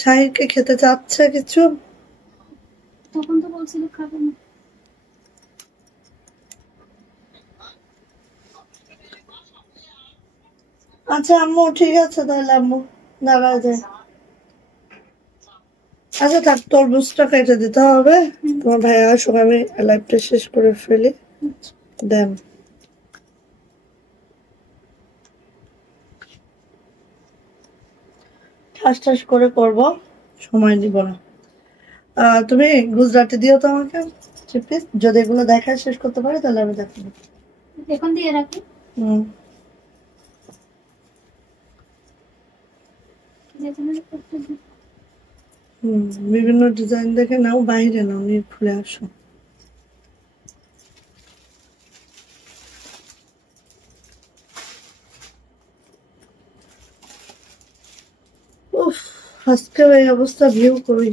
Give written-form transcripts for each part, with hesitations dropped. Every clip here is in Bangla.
শাহিনকে খেতে চাচ্ছে কিছু? তখন তো বলছিল খাবে না। আচ্ছা আম্মু ঠিক আছে তাহলে আম্মু দাঁড়া যায়। আচ্ছা থাক, তরমুজটা কেটে দিতে হবে। তোমার ভাইয়া আসুক, আমি লাইভটা শেষ করে ফেলি। দেন ঠাস ঠাস করে করবো, সময় দিব না। তুমি গুজরাটি দিও তো আমাকে প্লিজ, যদি এগুলো দেখায় শেষ করতে পারি তাহলে আমি দেখাবো। এখন দিয়ে রাখি। বিভিন্ন ডিজাইন দেখে নাও, বাইরে নাও, নিয়ে খুলে আসো। উফ, আজকের এই অবস্থা, ভিউ করি।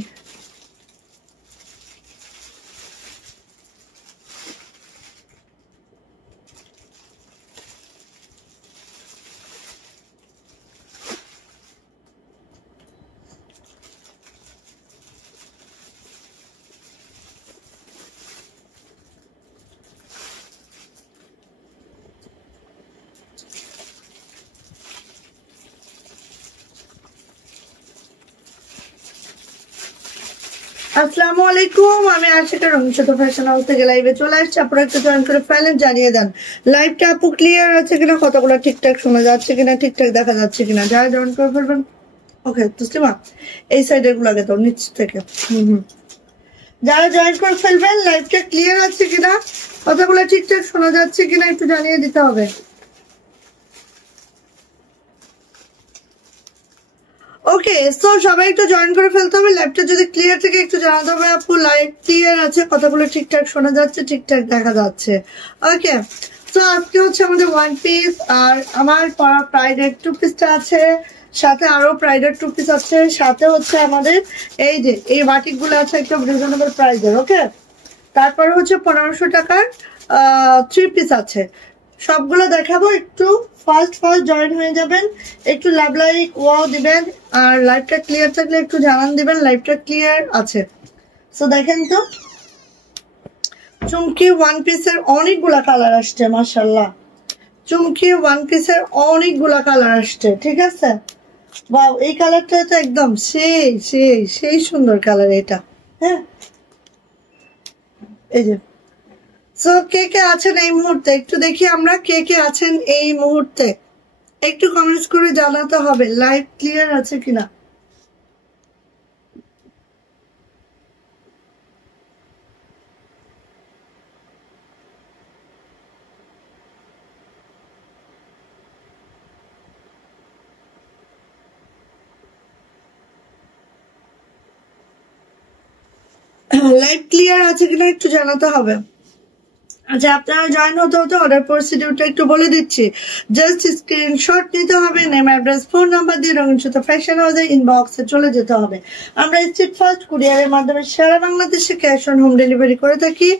আসসালামু আলাইকুম, আমি আশিকা রংশত ফ্যাশন হাউস থেকে লাইভে চলে আসছি। আপনারা একটু জয়েন করে ফেলেন, জানিয়ে দেন লাইভটা আপু ক্লিয়ার আছে কিনা, কতগুলো ঠিকঠাক শোনা যাচ্ছে কিনা, ঠিকঠাক দেখা যাচ্ছে কিনা। যারা জয়েন করে ফেলবেন। ওকে তুসলিমা, এই সাইডের গুলো আগে তো নিচ থেকে। যারা জয়েন করে ফেলবেন, লাইভটা ক্লিয়ার আছে কিনা, কথাগুলো ঠিকঠাক শোনা যাচ্ছে কিনা একটু জানিয়ে দিতে হবে। ওকে, সো সবাই একটু জয়েন করে ফেলতে হবে। লাইভটা যদি ক্লিয়ার থেকে একটু জানাতে হবে আপু লাইভ ক্লিয়ার আছে, কথাগুলো ঠিকঠাক শোনা যাচ্ছে, ঠিকঠাক দেখা যাচ্ছে। ওকে, সো আজকে হচ্ছে আমাদের ওয়ান পিস, আর আমার পরা প্রাইডের টু পিসটা আছে, সাথে আরো প্রাইডের টু পিস আছে, সাথে হচ্ছে আমাদের এই যে এই বাটিকগুলো আছে একদম রিজনেবল প্রাইসের। ওকে, তারপরে হচ্ছে 1500 টাকার থ্রি পিস আছে। সবগুলো দেখাবো, একটু ফার্স্ট জয়েন হয়ে যাবেন, একটু লাভ লাইক ওয়াও দিবেন, আর লাইভটা ক্লিয়ার থাকলে একটু জানান দিবেন লাইভটা ক্লিয়ার আছে। সো দেখেন তো, চুমকি ওয়ান পিসের অনেকগুলা কালার আসছে, মাশাআল্লাহ। চুমকি ওয়ান পিসের অনেকগুলা কালার আসছে, ঠিক আছে। ওয়াও, এই কালারটা তো একদম সেই সেই সেই সুন্দর কালার এটা। হ্যাঁ, এই যে সো কে কে আছেন এই মুহূর্তে, একটু দেখি আমরা কে কে আছেন এই মুহূর্তে, একটু কমেন্টস করে জানাতে হবে লাইভ ক্লিয়ার আছে কিনা। লাইভ ক্লিয়ার আছে কিনা একটু জানাতে হবে। আচ্ছা, আপনারা জয়েন হতে হতে অর্ডার প্রসিডিউরটা একটু বলে দিচ্ছি। জাস্ট স্ক্রিনশট নিতে হবে, নেম অ্যাড্রেস ফোন নাম্বার দিয়ে রঙিনসুতা ফ্যাশন হাউসে ইনবক্সে চলে যেতে হবে। আমরা স্ট্রিট ফাস্ট কুরিয়ারের মাধ্যমে সারা বাংলাদেশে ক্যাশ অন হোম ডেলিভারি করে থাকি।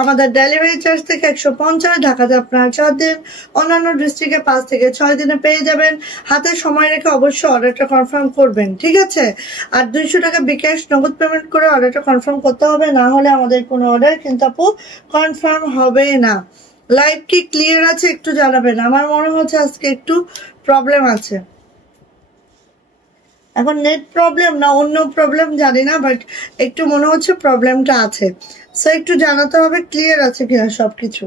আমাদের ডেলিভারি চার্জ থেকে 150, ঢাকাতে আপনারা 4 দিন, অন্যান্য ডিস্ট্রিক্টে 5 থেকে 6 দিনে পেয়ে যাবেন। হাতে সময় রেখে অবশ্যই অর্ডারটা কনফার্ম করবেন, ঠিক আছে। আর 200 টাকা বিকাশ নগদ পেমেন্ট করে অর্ডারটা কনফার্ম করতে হবে, না হলে আমাদের কোনো অর্ডার কিন্তু আপু কনফার্ম হবে না। লাইভ কি ক্লিয়ার আছে একটু জানাবেন, আমার মনে হচ্ছে আজকে একটু প্রবলেম আছে। এখন নেট প্রবলেম না অন্য প্রবলেম জানি না, বাট একটু মনে হচ্ছে প্রবলেমটা আছে। সো একটু জানাতে হবে ক্লিয়ার আছে কিনা সবকিছু।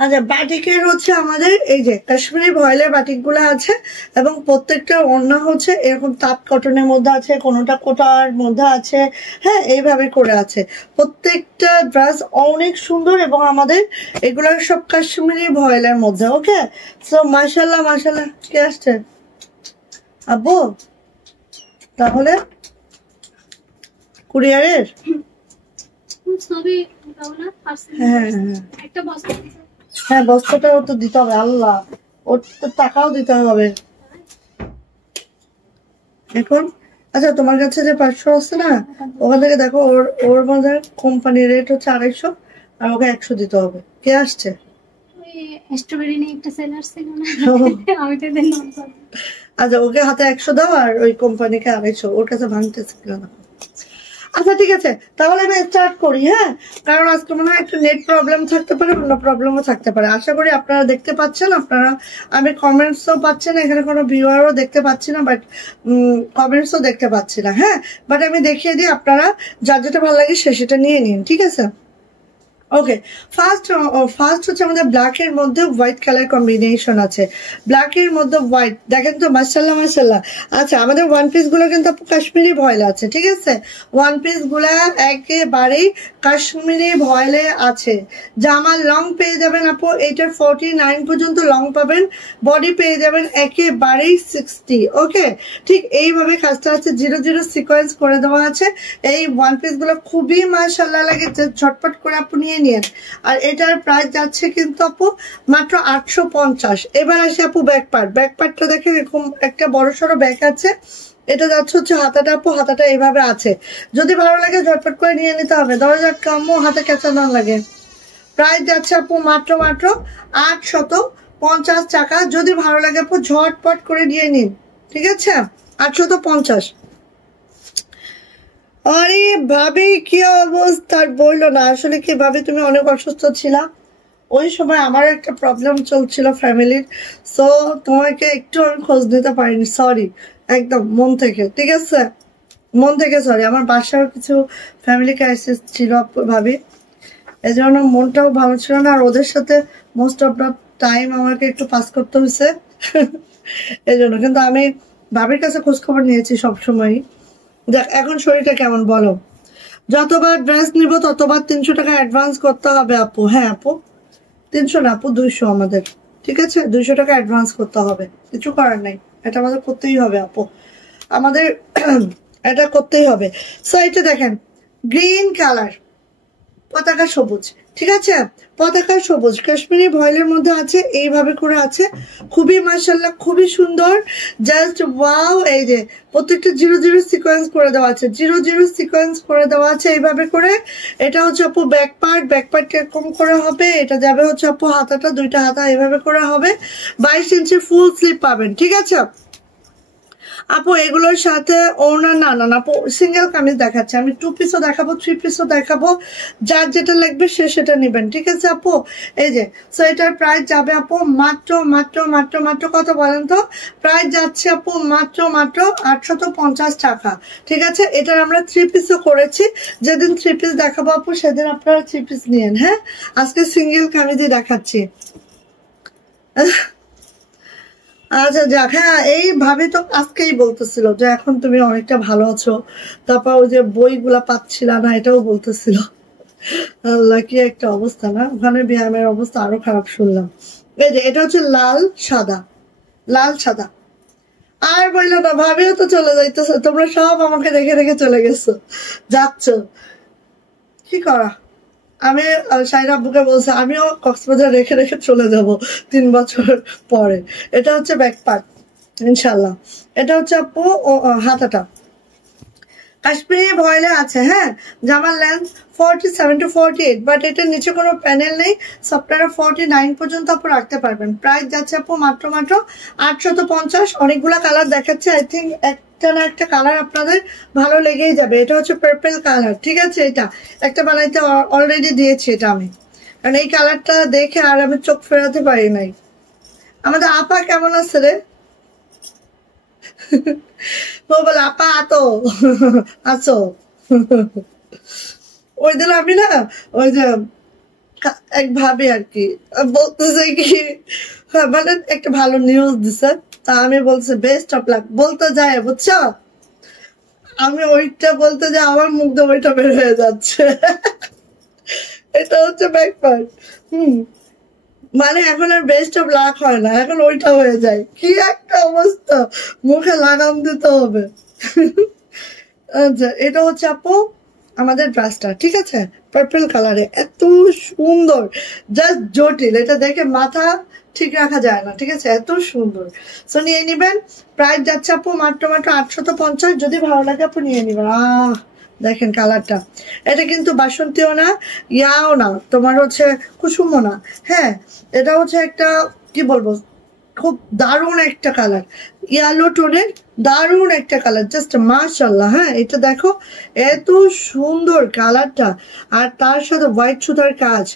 আচ্ছা, বাটিকের হচ্ছে আমাদের এই যে কাশ্মীরি ভয়েলের বাটিক গুলো আছে, এবং প্রত্যেকটা ওড়না হচ্ছে এরকম তাঁত কটনের মধ্যে আছে, কোনোটা কোটার মধ্যে আছে। হ্যাঁ, এইভাবে করে আছে। প্রত্যেকটা ড্রেস অনেক সুন্দর, এবং আমাদের এগুলোর সব কাশ্মীরি ভয়েলের মধ্যে। ওকে, সো মাশাল্লাহ মাশাল্লাহ। কে আসছে আব্বু? তাহলে কুরিয়ারের হ্যাঁ হ্যাঁ হ্যাঁ, বস্তাটাও তো দিতে হবে। আল্লাহ, ওর তো টাকাও দিতে হবে এখন। আচ্ছা তোমার কাছে যে 500 আছে না, ওখান থেকে দেখো ওর ওর মধ্যে কোম্পানি রেট হচ্ছে 250, আর ওকে 100 দিতে হবে। কে আসছে? স্ট্রবেরি নিয়ে একটা সেলার ছিল না, আমি তো দেন। আচ্ছা ওকে হাতে 100 দাও আর ওই কোম্পানিকে 250, ওর কাছে ভাঙতেছে কিনা। আচ্ছা ঠিক আছে, তাহলে আমি স্টার্ট করি। হ্যাঁ, কারণ আজকে মনে হয় একটু নেট প্রবলেম থাকতে পারে, অন্য প্রবলেমও থাকতে পারে। আশা করি আপনারা দেখতে পাচ্ছেন, আপনারা আমি কমেন্টসও পাচ্ছেন, এখানে কোনো ভিউয়ারও দেখতে পাচ্ছি না, বাট কমেন্টসও দেখতে পাচ্ছি না। হ্যাঁ, বাট আমি দেখিয়ে দিই, আপনারা যার যেটা ভালো লাগে সেটা নিয়ে নিন, ঠিক আছে? ওকে, ফার্স্ট হচ্ছে আমাদের ব্ল্যাক এর মধ্যে হোয়াইট কালার কম্বিনেশন আছে। ব্ল্যাক এর মধ্যে হোয়াইট, দেখেন তো মাশাআল্লাহ মাশাআল্লাহ। আচ্ছা আমাদের ওয়ান পিস গুলো কিন্তু আপু কাশ্মীরি ভয়েল আছে, ঠিক আছে? ওয়ান পিস গুলা একেবারেই কাশ্মীরি ভয়েলে আছে। জামার লং পেয়ে যাবেন আপু, এটার 49 পর্যন্ত লং পাবেন। বডি পেয়ে যাবেন একেবারেই 60। ওকে, ঠিক এইভাবে কাজটা আছে, 00 সিকোয়েন্স করে দেওয়া আছে। এই ওয়ান পিস গুলো খুবই মাশাআল্লাহ লাগে, ঝটপট করে আপু নিয়ে নিন। আর এটার প্রাইস যাচ্ছে কিন্তু আপু মাত্র 850। এবার আসে আপু ব্যাক পার্টটা দেখেন, এরকম একটা বড় সড়ো ব্যাক আছে। এটা যাচ্ছে হচ্ছে হাতাটা আপু, হাতাটা এইভাবে আছে। যদি ভালো লাগে ঝটপট করে নিয়ে নিতে হবে, দরজা কামও হাতে কেঁচা না লাগে। প্রাইস যাচ্ছে আপু মাত্র 850 টাকা। যদি ভালো লাগে আপু ঝটপট করে নিয়ে নিন, ঠিক আছে? 850। আরে ভাবি কি অবস্থা, বললো না। আসলে কি ভাবি, তুমি অনেক অসুস্থ ছিলা ওই সময়, আমার একটা প্রবলেম চলছিল ফ্যামিলির, সো তোমাকে একটু আমি খোঁজ নিতে পারিনি, সরি একদম মন থেকে, ঠিক আছে? মন থেকে সরি। আমার বাসার কিছু ফ্যামিলি ক্রাইসিস ছিল ভাবি, এই জন্য মনটাও ভালো ছিল না, আর ওদের সাথে মোস্ট অফ দ্য টাইম আমাকে একটু পাস করতে হয়েছে। এই জন্য কিন্তু আমি ভাবির কাছে খোঁজ খবর নিয়েছি সবসময়। দেখ এখন শরীরটা কেমন বলো? যতবার ড্রেস নিব ততবার 300 টাকা অ্যাডভান্স করতে হবে আপু। হ্যাঁ আপু, 300 না আপু, 200 আমাদের, ঠিক আছে? 200 টাকা অ্যাডভান্স করতে হবে, কিছু করার নাই, এটা আমাদের করতেই হবে আপু, আমাদের এটা করতেই হবে। সো এটা দেখেন, গ্রিন কালার, পতাকা সবুজ, ঠিক আছে? পতাকা সবুজ কাশ্মীরি ভয়েলের মধ্যে আছে, এইভাবে করে আছে, খুবই মাশাআল্লাহ খুবই সুন্দর, জাস্ট ওয়াও। এই যে প্রত্যেকটা 00 সিকোয়েন্স করে দেওয়া আছে, 00 সিকোয়েন্স করে দেওয়া আছে এইভাবে করে। এটা হচ্ছে আপু ব্যাক পার্ট কিরকম করে হবে, এটা যাবে হচ্ছে আপু হাতাটা, দুইটা হাতা এইভাবে করে হবে। 22 ইঞ্চি ফুল স্লিভ পাবেন, ঠিক আছে আপু? এগুলোর সাথে ওড়না না আপু, সিঙ্গেল কামিজ দেখাচ্ছে আমি, 2 পিসও দেখাবো, 3 পিসও দেখাবো, যার যেটা লাগবে সে সেটা নেবেন, ঠিক আছে আপু? এই যে সো এটার প্রাইস যাবে আপু মাত্র কত বলেন তো? প্রাইস যাচ্ছে আপু মাত্র 850 টাকা, ঠিক আছে? এটার আমরা 3 পিসও করেছি, যেদিন 3 পিস দেখাবো আপু সেদিন আপনারা 3 পিস নিয়েন। হ্যাঁ, আজকে সিঙ্গেল কামিজই দেখাচ্ছি। আচ্ছা যাক, হ্যাঁ এই ভাবি তো আজকেই বলতেছিল যে এখন তুমি অনেকটা ভালো আছো, তারপর ওই যে বইগুলা পাচ্ছিল না এটাও বলতেছিল। আল্লাহ কি একটা অবস্থা না, ওখানে ব্যায়ামের অবস্থা আরো খারাপ শুনলাম। এই যে এটা হচ্ছে লাল সাদা। আর বললো না, ভাবিও তো চলে যাইতেছে, তোমরা সব আমাকে রেখে রেখে চলে গেছো, যাচ্ছ, কি করা? আমি শাহিন আব্বুকে বলছি আমিও কক্সবাজার রেখে রেখে চলে যাব 3 বছর পরে। এটা হচ্ছে ব্যাক পার্ট ইনশাল্লাহ। এটা হচ্ছে আপু হাতাটা কাশ্মীরি ভয়েলে আছে। হ্যাঁ, জামার লেন্থ 47 to 48, বাট এটার নিচে কোনো প্যানেল নেই, সো আপনারা 49 পর্যন্ত আপু রাখতে পারবেন। প্রাইস যাচ্ছে আপু মাত্র 850। অনেকগুলা কালার দেখাচ্ছে, আই থিঙ্ক একটা না একটা কালার আপনাদের ভালো লেগেই যাবে। এটা হচ্ছে পার্পল কালার, ঠিক আছে? এটা একটা বানাইতে অলরেডি দিয়েছি এটা আমি, কারণ এই কালারটা দেখে আর আমি চোখ ফেরাতে পারি নাই। আমাদের আপা কেমন আছে রে? ও বলে আপা আছো। ওই দিন আমি না ওই যে এক ভাবে আর কি বলতেছে কি, মানে একটা ভালো নিউজ দিছে, তা আমি বলছি বেস্ট অফ লাক বলতে যায়, বুঝছো? আমি ওইটা বলতে যাই আমার মুখ দিয়ে ওইটা বের হয়ে যাচ্ছে। এটা হচ্ছে ব্যাক পার্ট। মানে এখন আর বেস্ট অফ লাক হয় না, এখন ওইটা হয়ে যায়। কি একটা অবস্থা, মুখে লাগাম দিতে হবে। আচ্ছা এটা হচ্ছে আপু আমাদের ড্রেসটা, ঠিক আছে? পার্পল কালারে, এত সুন্দর, জাস্ট জটিল। এটা দেখে মাথা ঠিক রাখা যায় না, ঠিক আছে, এত সুন্দর। সো নিয়ে নিবেন, প্রাইস যাচ্ছে আপু মাত্র 850। যদি ভালো লাগে আপু নিয়ে নিবেন। দেখেন কালারটা, এটা কিন্তু বাসন্তীও না, ইয়াও না, তোমার হচ্ছে কুসুমও না। হ্যাঁ, এটা হচ্ছে একটা কি বলবো, খুব দারুণ একটা কালার, ইয়েলো টোনের দারুণ একটা কালার, জাস্ট মাশাআল্লাহ। হ্যাঁ, এটা দেখো এত সুন্দর কালারটা, আর তার সাথে হোয়াইট সুতার কাজ,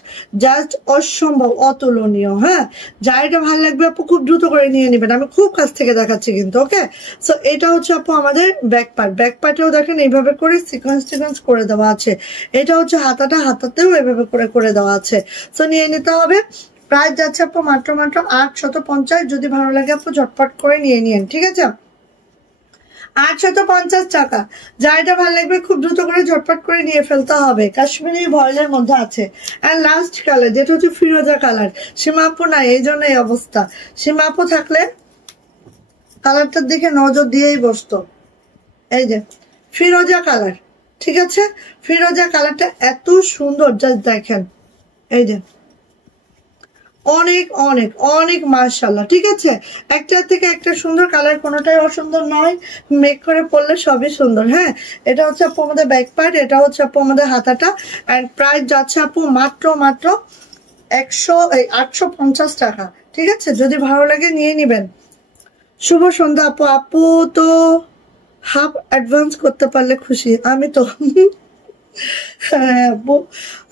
জাস্ট অসম্ভব অতুলনীয়। হ্যাঁ, যা এটা ভালো লাগবে আপু খুব দ্রুত করে নিয়ে নেবেন, আমি খুব কাছ থেকে দেখাচ্ছি কিন্তু। ওকে, সো এটা হচ্ছে আপু আমাদের ব্যাক পার্ট। ব্যাক পার্টেও দেখেন এইভাবে করে সিকোয়েন্স করে দেওয়া আছে। এটা হচ্ছে হাতাটা, হাতাতেও এভাবে করে করে দেওয়া আছে। সো নিয়ে নিতে হবে। প্রাইস যাচ্ছে আপু মাত্র 850। যদি ভালো লাগে আপু ঝটপট করে নিয়ে নিন, ঠিক আছে, 850 টাকা। যা এটা ভালো লাগবে খুব দ্রুত করে ঝটপট করে নিয়ে ফেলতে হবে। কাশ্মীরি ভয়েলের মধ্যে আছে। আর লাস্ট কালার যেটা হচ্ছে ফিরোজা কালার, সীমা আপু নাই এই জন্য এই অবস্থা। সীমা আপু থাকলে কালারটার দিকে নজর দিয়েই বসতো। এই যে ফিরোজা কালার, ঠিক আছে, ফিরোজা কালারটা এত সুন্দর, জাস্ট দেখেন। এই যে অনেক অনেক অনেক মাশাআল্লাহ, ঠিক আছে, একটা থেকে একটা সুন্দর কালার, কোনোটাই অসুন্দর নয়, মেক করে পরলে সবই সুন্দর। হ্যাঁ, এটা হচ্ছে আপু আমাদের ব্যাক পার্ট, এটা হচ্ছে আপু আমাদের হাতাটা। এন্ড প্রাইস যাচ্ছে আপু মাত্র 850 টাকা, ঠিক আছে। যদি ভালো লাগে নিয়ে নিবেন। শুভ সন্ধ্যা আপু। আপু তো হাফ অ্যাডভান্স করতে পারলে খুশি, আমি তো হ্যাঁ আপু,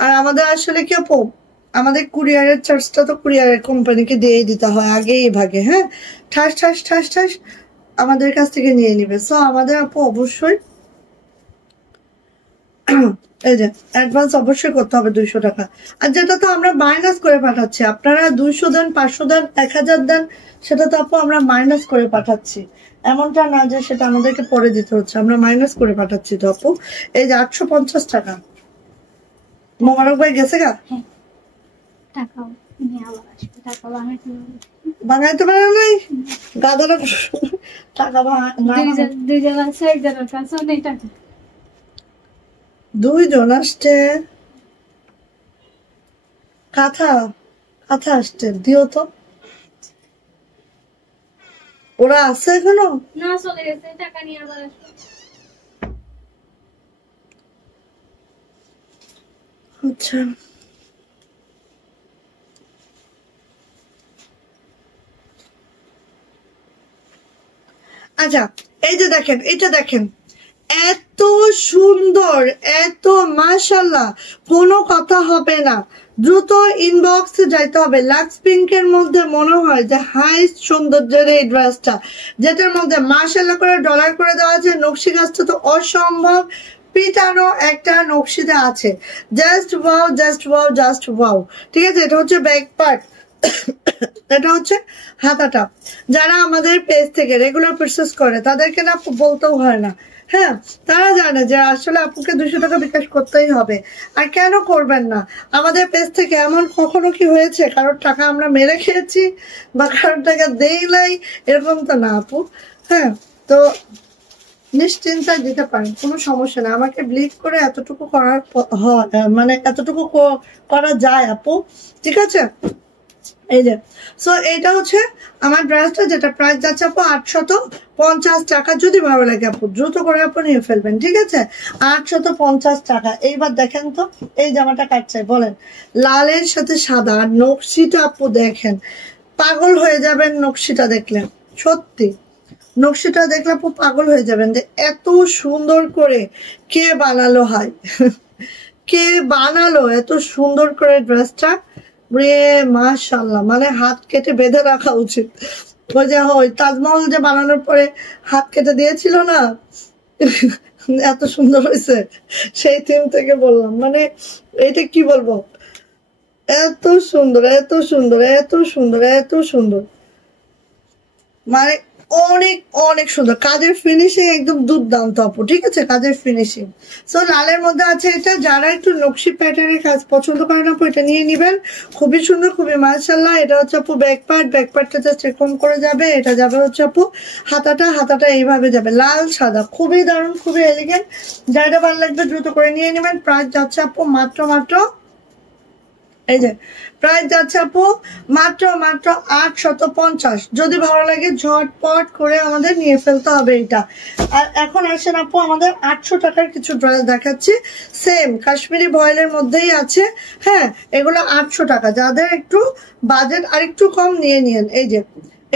আর আমাদের আসলে কি আপু, আমাদের কুরিয়ারের চার্জটা তো কুরিয়ারের কোম্পানিকে দিয়ে দিতে হয় আগেই ভাগে। হ্যাঁ, ঠাস ঠাস ঠাস ঠাস আমাদের কাছ থেকে নিয়ে নিবে। সো আমাদের আপু অবশ্যই এই যে অ্যাডভান্স অবশ্যই করতে হবে 200 টাকা। আর যেটা তো আমরা মাইনাস করে পাঠাচ্ছি, আপনারা 200 দেন, 500 দেন, 1000 দেন, সেটা তো আপু আমরা মাইনাস করে পাঠাচ্ছি। এমনটা না যে সেটা আমাদেরকে পরে দিতে হচ্ছে, আমরা মাইনাস করে পাঠাচ্ছি তো আপু। এই যে 850 টাকা। মোবারক ভাই গেছে গা, বাঙাইতে পারে নাই গাদারা টাকা দুইজন আসছে, কাঁথা কাঁথা আসছে, দিও তো। ওরা আছে এখনো না, চলে গেছে, টাকা নিয়ে আবার আসবে। আচ্ছা, আচ্ছা, এই যে দেখেন, এটা দেখেন এত সুন্দর, এত মাশাআল্লাহ, কোনো কথা হবে না, দ্রুত ইনবক্সে যাইতে হবে। লাক্স পিঙ্কের মধ্যে মনে হয় যে হাইস্ট সৌন্দর্যের এই ড্রেসটা, যেটার মধ্যে মাশাআল্লাহ করে ডলার করে দেওয়া আছে। নকশি গাছটা তো অসম্ভব পিটানো একটা নকশিতে আছে, just wow, just wow, just wow, ঠিক আছে। এটা হচ্ছে ব্যাক পার্ট, এটা হচ্ছে হাতাটা। যারা আমাদের পেজ থেকে রেগুলার পারচেজ করে তাদেরকে না বলতেও হয় না। হ্যাঁ, তারা জানে যে আসলে আপুকে 200 টাকা বিকাশ করতেই হবে। আর কেন করবেন না, আমাদের পেজ থেকে এমন কখনো কি হয়েছে কারোর টাকা আমরা মেরে খেয়েছি বা কারোর টাকা দেই নাই, এরকম তো না আপু। হ্যাঁ, তো নিশ্চিন্তায় দিতে পারেন, কোনো সমস্যা না। আমাকে ব্লিচ করে এতটুকু করার মানে এতটুকু করা যায় আপু, ঠিক আছে। এই যে সো এটা হচ্ছে আমার ড্রেসটা, যেটা প্রাইস যাচ্ছে আপু 850 টাকা। যদি ভালো লাগে আপু দ্রুত করে আপু নিয়ে ফেলবেন, ঠিক আছে, 850 টাকা। এইবার দেখেন তো এই জামাটা কাট চাই বলেন, লালের সাথে সাদা, আর নকশিটা আপু দেখেন, পাগল হয়ে যাবেন নকশিটা দেখলে, সত্যি নকশিটা দেখলে আপু পাগল হয়ে যাবেন যে এত সুন্দর করে কে বানালো, হয় কে বানালো এত সুন্দর করে ড্রেসটা, রে মাশাআল্লাহ, মানে হাত কেটে বেঁধে রাখা উচিত। ওই যে ওই তাজমহল যে বানানোর পরে হাত কেটে দিয়েছিল না, এত সুন্দর হয়েছে, সেই থিম থেকে বললাম। মানে এটা কি বলবো, এত সুন্দর, এত সুন্দর, এত সুন্দর, এত সুন্দর, মানে অনেক অনেক সুন্দর। কাজের ফিনিশিং একদম দুর্দান্ত আপু, ঠিক আছে, কাজের ফিনিশিং। সো লালের মধ্যে আছে এটা, যারা একটু নকশি প্যাটার্নের কাজ পছন্দ করেন আপু এটা নিয়ে নিবেন, খুবই সুন্দর, খুবই মাশাআল্লাহ। এটা হচ্ছে আপু ব্যাক পার্ট, ব্যাক পার্টটা জাস্ট এরকম করে যাবে, এটা যাবে হচ্ছে আপু হাতাটা, হাতাটা এইভাবে যাবে লাল সাদা, খুবই দারুণ, খুবই এলিগেন্ট। যারা ভালো লাগবে দ্রুত করে নিয়ে নেবেন। প্রাইস যাচ্ছে আপু মাত্র এই যে প্রাইস যাচ্ছে আপু মাত্র মাত্র 850। যদি ভালো লাগে ঝটপট করে আমাদের নিয়ে ফেলতে হবে এটা। আর এখন আসেন আপু আমাদের 800 টাকার কিছু ড্রেস দেখাচ্ছি, সেম কাশ্মীরি ভয়েলের মধ্যেই আছে। হ্যাঁ, এগুলো 800 টাকা, যাদের একটু বাজেট আর একটু কম নিয়ে নিন। এই যে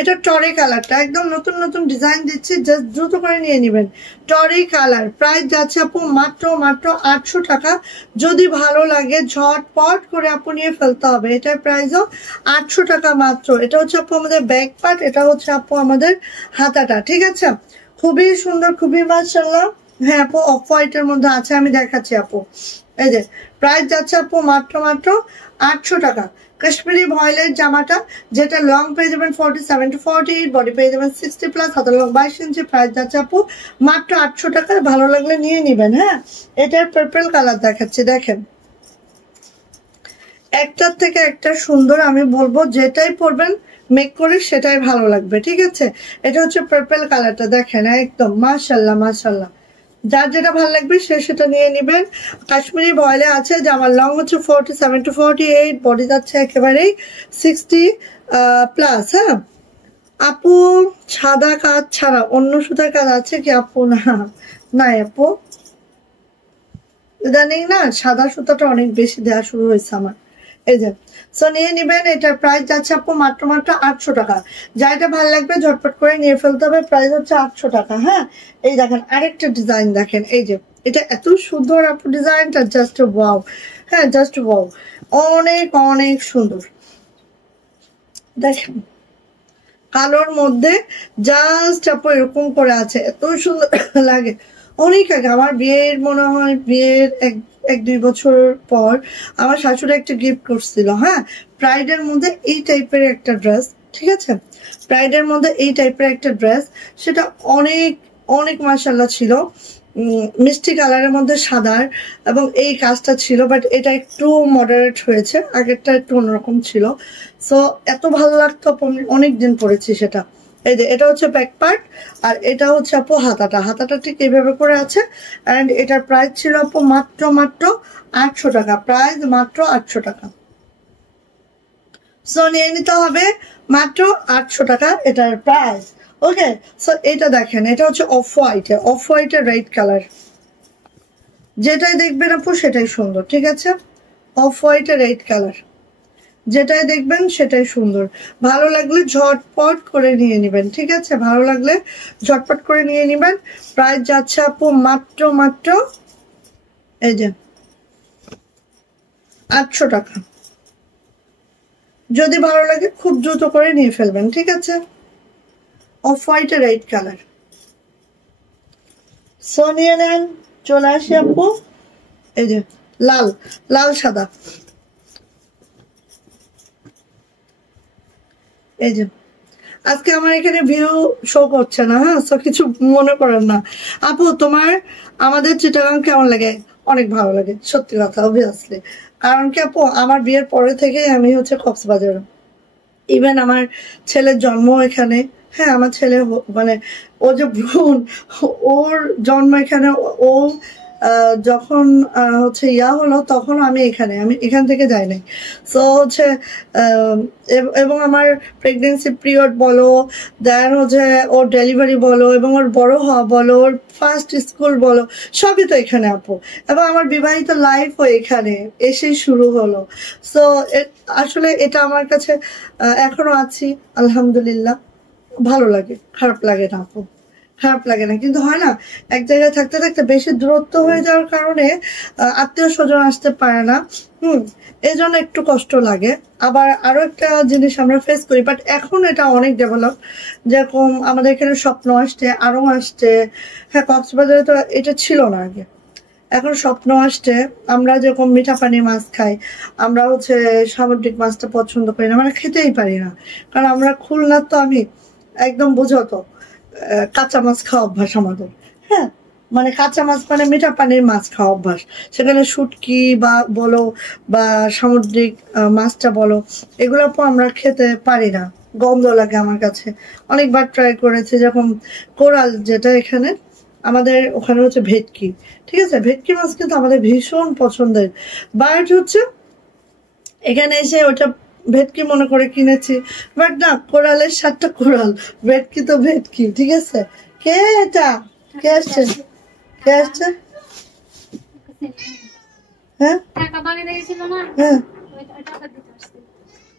এটা টরি কালারটা একদম নতুন নতুন ডিজাইন দিচ্ছি, জাস্ট দ্রুত করে নিয়ে নেবেন। টরি কালার, প্রাইস যাচ্ছে আপু মাত্র মাত্র 800 টাকা। যদি ভালো লাগে ঝটপট করে আপু নিয়ে ফেলতে হবে। এটার প্রাইসও 800 টাকা মাত্র। এটা হচ্ছে আপু আমাদের ব্যাক পার্ট, এটা হচ্ছে আপু আমাদের হাতাটা। ঠিক আছে, খুবই সুন্দর, খুবই মাশাআল্লাহ। হ্যাঁ আপু অফ হোয়াইটের মধ্যে আছে, আমি দেখাচ্ছি আপু। এই যে প্রাইস যাচ্ছে আপু মাত্র মাত্র 800 টাকা। কাশ্মীরি ভয়েলের জামাটা, যেটা লং পেয়ে যাবেন 47 to 48, বডি পেয়ে যাবেন 60 প্লাস, হাতের লং 22 ইঞ্চি। প্রাইস যাচ্ছে আপু মাত্র 800 টাকা। ভালো লাগলে নিয়ে নিবেন। হ্যাঁ, এটার পার্পল কালার দেখাচ্ছি, দেখেন একটার থেকে একটা সুন্দর। আমি বলবো যেটাই পরবেন মেক করে সেটাই ভালো লাগবে। ঠিক আছে, এটা হচ্ছে পার্পল কালারটা, দেখেন একদম মাশাআল্লাহ মাশাআল্লাহ। যার যেটা ভালো লাগবে সে সেটা নিয়ে নেবেন। কাশ্মীরি ভয়েলে আছে, জামার লং হচ্ছে 47 to 48, বডি যাচ্ছে একেবারেই 60 প্লাস। হ্যাঁ আপু, সাদা কাজ ছাড়া অন্য সুতার কাজ আছে কি আপু? না না আপু, ইদানিং না সাদা সুতাটা অনেক বেশি দেওয়া শুরু হয়েছে আমার। এই যে সো নিয়ে নিবেন। এটার প্রাইস যাচ্ছে আপু মাত্র মাত্র 800 টাকা। যা এটা ভালো লাগবে ঝটপট করে নিয়ে ফেলতে হবে। প্রাইস হচ্ছে 800 টাকা। হ্যাঁ, এই দেখেন আরেকটা ডিজাইন দেখেন, এই যে এটা এত সুন্দর আপু ডিজাইনটা, জাস্ট ওয়াও। হ্যাঁ জাস্ট ওয়াও, অনেক অনেক সুন্দর। দেখেন কালোর মধ্যে জাস্ট আপু এরকম করে আছে, এত সুন্দর লাগে। অনেক আগে আমার বিয়ের, মনে হয় বিয়ের এক দুই বছর পর আমার শাশুড়ি একটা গিফট করছিল। হ্যাঁ, প্রাইডের মধ্যে এই টাইপের একটা ড্রেস। ঠিক আছে, প্রাইডের মধ্যে এই টাইপের একটা ড্রেস, সেটা অনেক অনেক মাশাআল্লাহ ছিল। মিষ্টি কালারের মধ্যে সাদার, এবং এই কাজটা ছিল, বাট এটা একটু মডারেট হয়েছে, আগেরটা একটু অন্যরকম ছিল। সো এত ভালো লাগতো, অনেক দিন পরেছি সেটা। এই যে এটা হচ্ছে ব্যাক পার্ট, আর এটা হচ্ছে আপু হাতাটা। হাতাটা ঠিক এইভাবে করে আছে। অ্যান্ড এটার প্রাইস ছিল আপু মাত্র মাত্র 800 টাকা। প্রাইস মাত্র 800 টাকা। সো নিয়ে নিতে হবে মাত্র 800 টাকা এটার প্রাইস। ওকে, সো এটা দেখেন, এটা হচ্ছে অফ হোয়াইটের রেড কালার। যেটাই দেখবেন আপু সেটাই সুন্দর। ঠিক আছে, অফ হোয়াইটের রেড কালার, যেটাই দেখবেন সেটাই সুন্দর। ভালো লাগলে ঝটপট করে নিয়ে নেবেন। ঠিক আছে, ভালো লাগলে ঝটপট করে নিয়ে নেবেন। প্রাইস যাচ্ছে আপু মাত্র মাত্র এই যে 800 টাকা। যদি ভালো লাগে খুব দ্রুত করে নিয়ে ফেলবেন। ঠিক আছে, অফ হোয়াইটের রেড কালার। সো নিয়ে নেন। চলে আসি আপু, এই যে লাল লাল সাদা। এই যে আজকে আমার এখানে ভিউ শো করছে না। হ্যাঁ, সো কিছু মনে করেন না। আপু তোমার আমাদের চিটাগাং কেমন লাগে? অনেক ভালো লাগে, সত্যি কথা, অবভিয়াসলি। কারণ কি আপু, আমার বিয়ের পরে থেকে আমি হচ্ছে কক্সবাজার, ইভেন আমার ছেলের জন্ম এখানে। হ্যাঁ, আমার ছেলে মানে ও যে বোন, ওর জন্ম এখানে। ও যখন হচ্ছে ইয়া হলো তখন আমি এখান থেকে যাই নাই। সো হচ্ছে এবং আমার প্রেগনেন্সি পিরিয়ড বলো, দেন হচ্ছে ওর ডেলিভারি বলো, এবং ওর বড় হওয়া বলো, ওর ফার্স্ট স্কুল বলো, সবই তো এখানে আপু। এবং আমার বিবাহিত লাইফও এখানে এসেই শুরু হলো। সো আসলে এটা আমার কাছে এখনো আছি, আলহামদুলিল্লাহ। ভালো লাগে, খারাপ লাগে না আপু, খারাপ লাগে না। কিন্তু হয় না, এক জায়গায় থাকতে থাকতে বেশি দূরত্ব হয়ে যাওয়ার কারণে আত্মীয় স্বজন আসতে পারে না। এই জন্য একটু কষ্ট লাগে। আবার আরো একটা জিনিস আমরা ফেস করি, বাট এখন এটা অনেক ডেভেলপ। যেরকম আমাদের এখানে স্বপ্ন আসছে, আরো আসছে। হ্যাঁ, কক্সবাজারে তো এটা ছিল না আগে, এখন স্বপ্ন আসছে। আমরা যেরকম মিঠা পানি মাছ খাই, আমরা হচ্ছে সামুদ্রিক মাছটা পছন্দ করি না, মানে খেতেই পারি না। কারণ আমরা খুলনার তো, আমি একদম বুঝো তো, কাঁচা মাছ খাওয়া অভ্যাস আমাদের। হ্যাঁ, মানে কাঁচা মাছ মানে মিঠা পানির মাছ খাওয়া অভ্যাস। সেখানে শুটকি বা বলো বা সামুদ্রিক মাছটা বলো, এগুলো আমরা খেতে পারি না, গন্ধ লাগে আমার কাছে। অনেকবার ট্রাই করেছি, যখন কোরাল, যেটা এখানে আমাদের ওখানে হচ্ছে ভেটকি। ঠিক আছে, ভেটকি মাছ কিন্তু আমাদের ভীষণ পছন্দের। বাট হচ্ছে এখানে এসে ওটা ভেটকি মনে করে কিনেছি, বাট না, কোরালের 7টা কোরাল, ভেটকি তো ভেটকি। ঠিক আছে, কে এটা, কে আসছে, কে আসছে? হ্যাঁ টাকা বানিয়ে দিয়েছিল না, হ্যাঁ, টাকা দিতে আসছে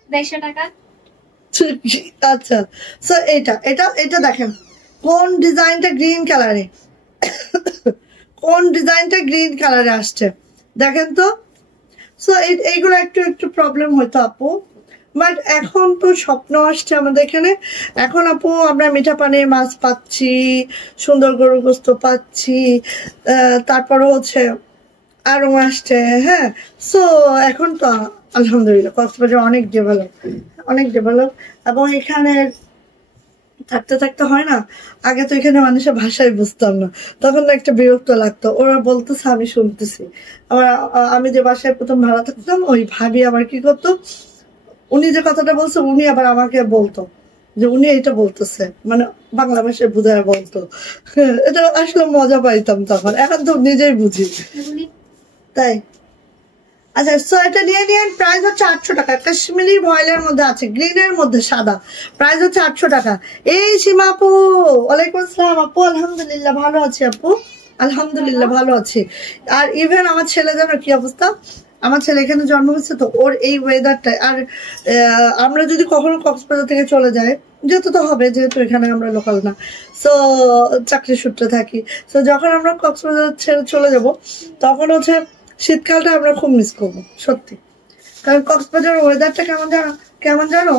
150 টাকা। আচ্ছা। সো এটা এটা এটা দেখেন কোন ডিজাইনটা গ্রিন কালারে, কোন ডিজাইনটা গ্রিন কালারে আসছে দেখেন তো। সো এইগুলো একটু একটু প্রবলেম হতো আপু, বাট এখন তো স্বপ্ন আসছে আমাদের এখানে। এখন আপু আমরা মিঠা পানির মাছ পাচ্ছি, সুন্দর গরু গোস্ত পাচ্ছি, তারপরে হচ্ছে আরো আসছে। হ্যাঁ, সো এখন তো আলহামদুলিল্লাহ কক্সবাজার অনেক ডেভেলপ, অনেক ডেভেলপ। এবং এখানে থাকতে থাকতে হয় না, আগে তো এখানে মানুষের ভাষায় বুঝতাম না, তখন না একটা বিরক্ত লাগতো, ওরা বলতেছে আমি শুনতেছি। আবার আমি যে বাসায় প্রথম ভাড়া থাকতাম, ওই ভাবি আবার কি করতো, উনি যে কথাটা বলছে উনি আবার আমাকে বলতো যে উনি এটা বলতেছে, মানে বাংলা ভাষায় বুঝায় বলতো। এটা আসলে মজা পাইতাম তখন, এখন তো নিজেই বুঝি। তাই, আচ্ছা, সো এটা নিয়ে নিন। প্রাইস হচ্ছে 800 টাকা, কাশ্মীরি ভয়েলের মধ্যে আছে, গ্রিনের মধ্যে সাদা, প্রাইস হচ্ছে 800 টাকা। এই সীমা আপু, ওয়ালাইকুম আসসালাম আপু, আলহামদুলিল্লাহ ভালো আছি আপু, আলহামদুলিল্লাহ ভালো আছি। আর ইভেন আমার ছেলে জানো কি অবস্থা, আমার ছেলে এখানে জন্ম হয়েছে তো ওর এই ওয়েদারটা। আর আমরা যদি কখনো কক্সবাজার থেকে চলে যাই, যেহেতু তো হবে, যেহেতু এখানে আমরা লোকাল না, সো চাকরি সূত্রে থাকি, সো যখন আমরা কক্সবাজার ছেড়ে চলে যাব, তখন হচ্ছে শীতকালটা আমরা খুব মিস করবো সত্যি। কারণ কক্সবাজারের ওয়েদারটা কেমন জানো,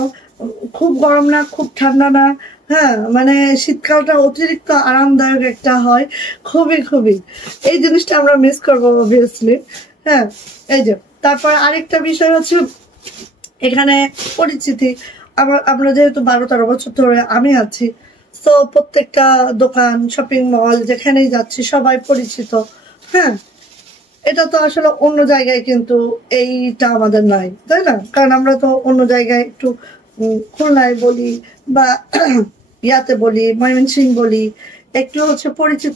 খুব গরম না, খুব ঠান্ডা না। হ্যাঁ, মানে শীতকালটা অতিরিক্ত আরামদায়ক একটা হয়, খুবই খুবই। এই জিনিসটা আমরা মিস করবো অবভিয়াসলি। হ্যাঁ, এই যে তারপর আরেকটা বিষয় হচ্ছে এখানে পরিচিতি। আমরা যেহেতু 12-13 বছর ধরে আমি আছি, তো প্রত্যেকটা দোকান, শপিং মল যেখানেই যাচ্ছি সবাই পরিচিত। হ্যাঁ, এটা তো আসলে অন্য জায়গায় কিন্তু এইটা আমাদের নাই, তাই না? কারণ আমরা তো অন্য জায়গায় একটু খুলনায় বলি বা ইয়াতে বলি, ময়মনসিংহ বলি, একটু হচ্ছে পরিচিত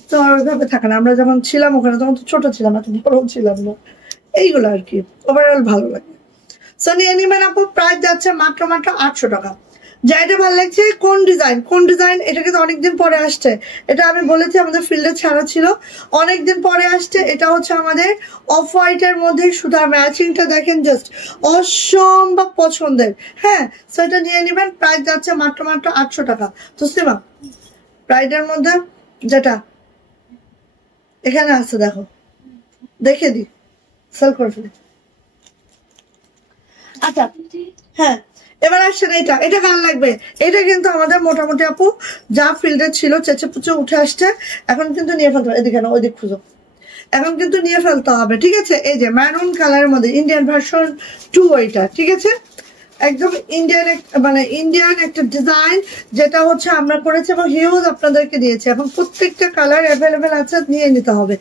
ভাবে থাকে না। আমরা যখন ছিলাম ওখানে তখন তো ছোট ছিলাম, এত বড় ছিলাম না, এইগুলো আর কি। ওভারঅল ভালো লাগে। সো নিয়ে নিবেন আপু, প্রাইস যাচ্ছে মাত্র মাত্র 800 টাকা। যেটা ভালো লাগছে, কোন ডিজাইন, এটা কিন্তু অনেকদিন পরে আসছে। এটা আমি বলেছি আমাদের ফিল্ডে ছাড়া ছিল, অনেকদিন পরে আসছে। এটা হচ্ছে আমাদের অফ হোয়াইটের মধ্যে সুতার ম্যাচিংটা দেখেন, জাস্ট অসম্ভব পছন্দের। হ্যাঁ, সো এটা নিয়ে নিবেন, প্রাইস যাচ্ছে মাত্র মাত্র 800 টাকা। তো সিমা, প্রাইডের মধ্যে যেটা এখানে আছে দেখো, দেখে দি, সেল করে ফেলি। আচ্ছা, হ্যাঁ, এবার আসছেন এটা, এটা কার লাগবে? এটা কিন্তু আমাদের মোটামুটি আপু যা ফিল্ডে ছিল চেঁচে পুচে উঠে আসছে, এখন কিন্তু নিয়ে ফেলতে হবে। এদিকে না, ওইদিক খুঁজো, এখন কিন্তু নিয়ে ফেলতে হবে। ঠিক আছে, এই যে ম্যারুন কালারের মধ্যে ইন্ডিয়ান ভার্সন 2, ওইটা ঠিক আছে, একদম ইন্ডিয়ান, মানে ইন্ডিয়ান একটা ডিজাইন, যেটা হচ্ছে আমরা করেছি এবং হিউজ আপনাদেরকে দিয়েছি। এখন প্রত্যেকটা কালার অ্যাভেলেবেল আছে, নিয়ে নিতে হবে।